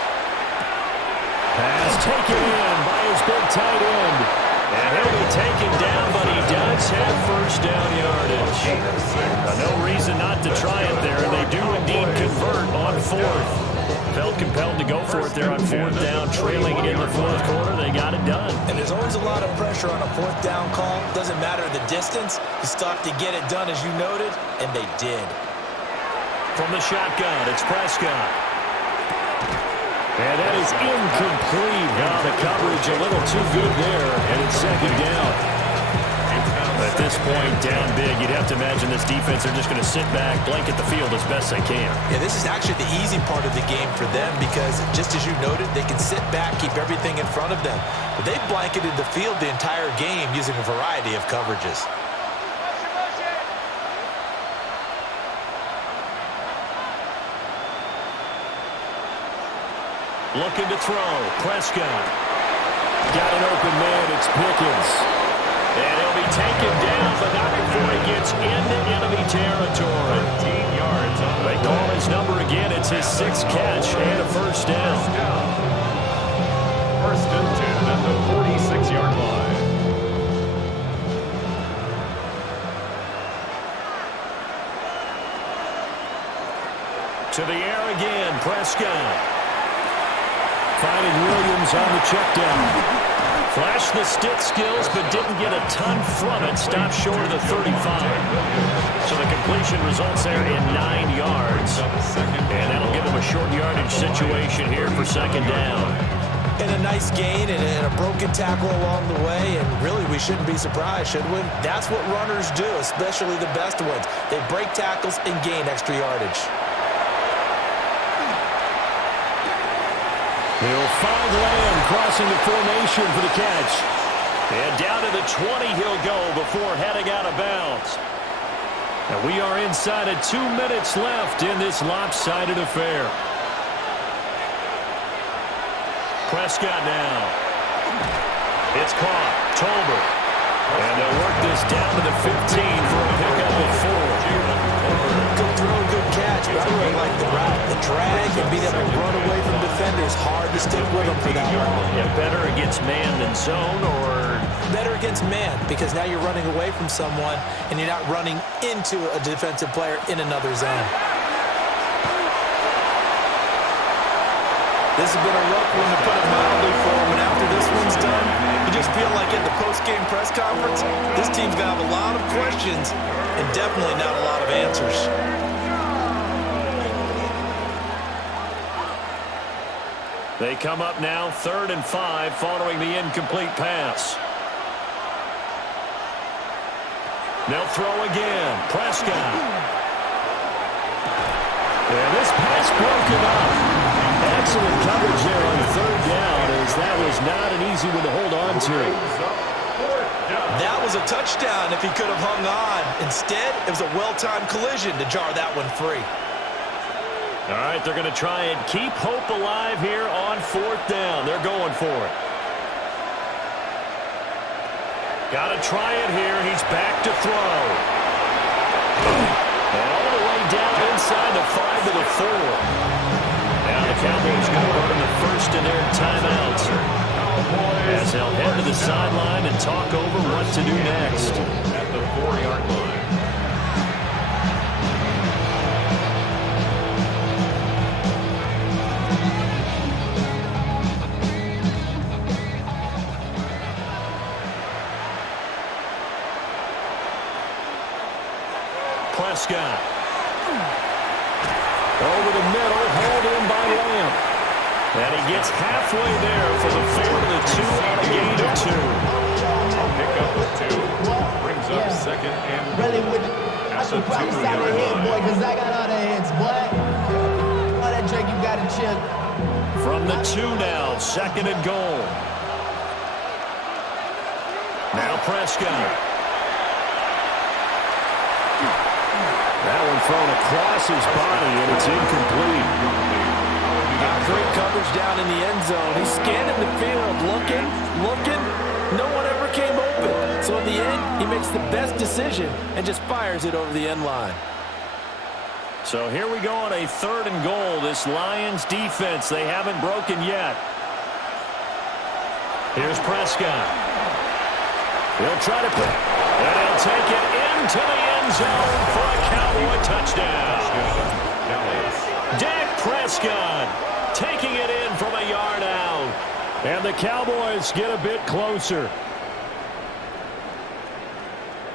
Pass taken in by his big tight end. And he'll be taken down, but he does have first down yardage. No reason not to try it there, and they do indeed convert on fourth. Felt compelled to go for it there on fourth down, trailing in the fourth quarter. They got it done. And there's always a lot of pressure on a fourth down call. Doesn't matter the distance. You still have to get it done, as you noted, and they did. From the shotgun, it's Prescott. And that is incomplete. The coverage a little too good there, and it's second down. At this point, down big, you'd have to imagine this defense are just going to sit back, blanket the field as best they can. Yeah, this is actually the easy part of the game for them because, just as you noted, they can sit back, keep everything in front of them. But they've blanketed the field the entire game using a variety of coverages. Looking to throw. Prescott. Got an open man. It's Pickens. And he'll be taken down, but not before he gets into enemy territory. 15 yards on the They call his number again. It's his sixth catch and a first down. First and 10 at the 46-yard line. To the air again. Prescott. Finding Williams on the check down. Flashed the stick skills, but didn't get a ton from it. Stopped short of the 35. So the completion results there in 9 yards. And that'll give them a short yardage situation here for second down. And a nice gain and a broken tackle along the way. And really, we shouldn't be surprised, should we? That's what runners do, especially the best ones. They break tackles and gain extra yardage. He'll find Lamb crossing the formation for the catch. And down to the 20 he'll go before heading out of bounds. And we are inside of 2 minutes left in this lopsided affair. Prescott now. It's caught. Tolbert. And they'll work this down to the 15 for a pickup of 4. Good throw, good catch, but I really like the route. The drag and being able to run away from defenders, hard to stick with them for that one. Yeah, better against man than zone, or? Better against man, because now you're running away from someone and you're not running into a defensive player in another zone. This has been a rough one to put it mildly for him, and after this one's done, you just feel like at the post-game press conference, this team's going to have a lot of questions and definitely not a lot of answers. They come up now 3rd and 5 following the incomplete pass. They'll throw again. Prescott. And this pass broken up. Excellent coverage there on 3rd down, as that was not an easy one to hold on to. That was a touchdown if he could have hung on. Instead, it was a well-timed collision to jar that one free. All right, they're going to try and keep hope alive here on 4th down. They're going for it. Got to try it here. He's back to throw. And all the way down inside the 5 to the 4. Now the Cowboys going to burn the first in their timeouts, as they'll head to the sideline and talk over what to do next. At the 4-yard line. Prescott. Over the middle, hauled in by Lamb. And he gets halfway there for the 4 to the 2 on a gain of 2. Pick up with 2. Brings up second and Really, at the 2-yard boy, line. because I got all the hits, boy. All that drink you got to chip. From the 2 now, 2nd and goal. Now Prescott. That one thrown across his body, and it's incomplete. Great coverage down in the end zone. He's scanning the field, looking. No one ever came open. So in the end, he makes the best decision and just fires it over the end line. So here we go on a 3rd and goal. This Lions defense, they haven't broken yet. Here's Prescott. He'll try to put, and he'll take it into the end zone for a Cowboy touchdown. Dak Prescott taking it in from a yard out. And the Cowboys get a bit closer.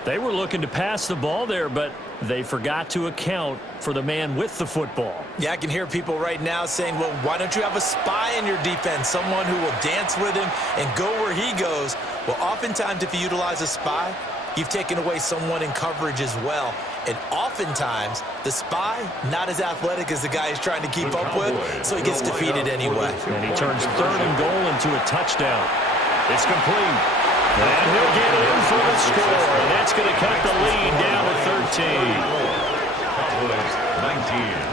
They were looking to pass the ball there, but they forgot to account for the man with the football. Yeah, I can hear people right now saying, well, why don't you have a spy in your defense, someone who will dance with him and go where he goes? Well, oftentimes if you utilize a spy, you've taken away someone in coverage as well. And oftentimes, the spy, not as athletic as the guy he's trying to keep up with, so he gets defeated anyway. And he turns 3rd and goal into a touchdown. It's complete. And he'll get in for the score. And that's going to cut the lead down to 13. Cowboys 19.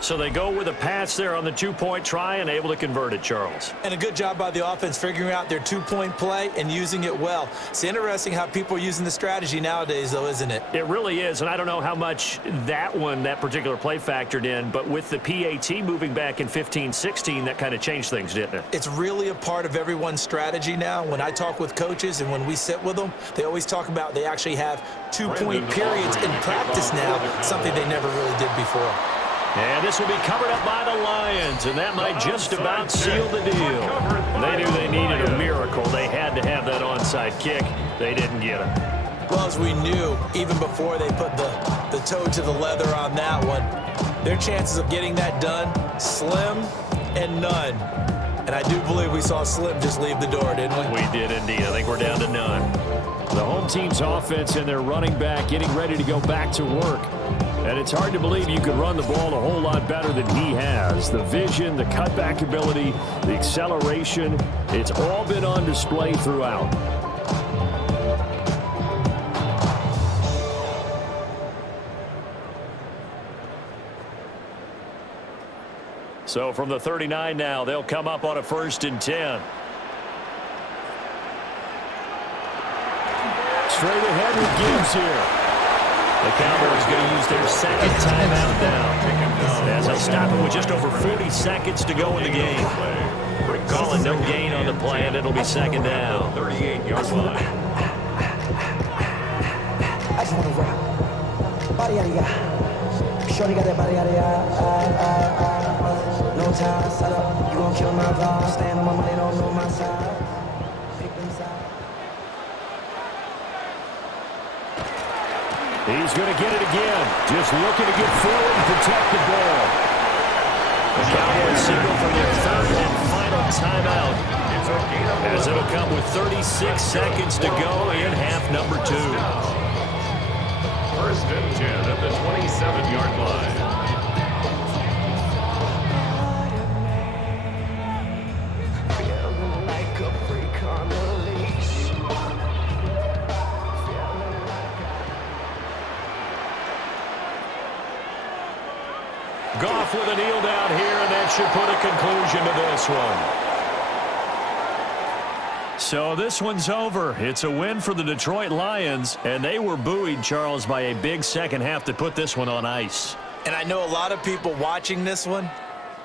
So they go with a pass there on the 2-point try and able to convert it, Charles. And a good job by the offense figuring out their 2-point play and using it well. It's interesting how people are using the strategy nowadays, though, isn't it? It really is, and I don't know how much that particular play factored in, but with the PAT moving back in 15-16, that kind of changed things, didn't it? It's really a part of everyone's strategy now. When I talk with coaches and when we sit with them, they always talk about they actually have 2-point periods in practice now, something they never really did before. And this will be covered up by the Lions, and that might just about seal the deal. They knew they needed a miracle. They had to have that onside kick. They didn't get it. Well, as we knew, even before they put the toe to the leather on that one, their chances of getting that done, slim and none. And I do believe we saw Slim just leave the door, didn't we? We did indeed. I think we're down to none. The home team's offense and their running back getting ready to go back to work. And it's hard to believe you could run the ball a whole lot better than he has. The vision, the cutback ability, the acceleration, it's all been on display throughout. So from the 39 now, they'll come up on a 1st and 10. Straight ahead with Gibbs here. The Cowboys going to use their 2nd timeout now, as they'll stop it with just over 40 seconds to go in the game. Calling no gain on the play, and it'll be 2nd down. 38-yard line. I just want to rock. Body yada yada. Shorty got that body yada yada. No time, set up. You gon' kill my vibe. Stand on my money, don't know my side. Pick them side. He's going to get it again. Just looking to get forward and protect the ball. The Cowboys signal for their 3rd and final timeout, as it'll come with 36 seconds to go in half number 2. 1st and 10 at the 27-yard line. Goff with a kneel down here, and that should put a conclusion to this one. So this one's over. It's a win for the Detroit Lions, and they were buoyed, Charles, by a big second half to put this one on ice. And I know a lot of people watching this one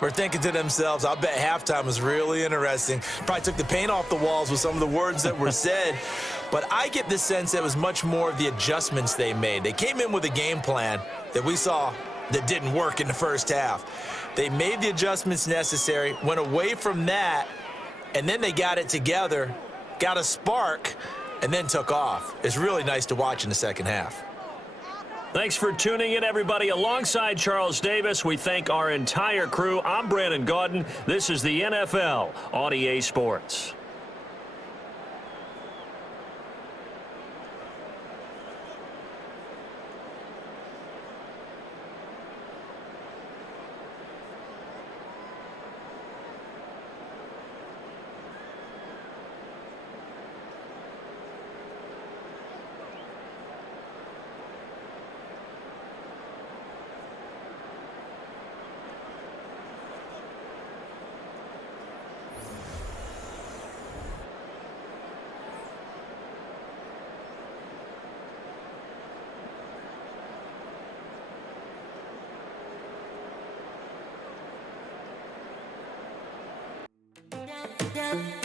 were thinking to themselves, I bet halftime was really interesting. Probably took the paint off the walls with some of the words that were said. But I get the sense that it was much more of the adjustments they made. They came in with a game plan that we saw that didn't work in the first half. They made the adjustments necessary, went away from that, and then they got it together, got a spark, and then took off. It's really nice to watch in the second half. Thanks for tuning in, everybody. Alongside Charles Davis, we thank our entire crew. I'm Brandon Gaudin. This is the NFL on EA Sports. Yeah.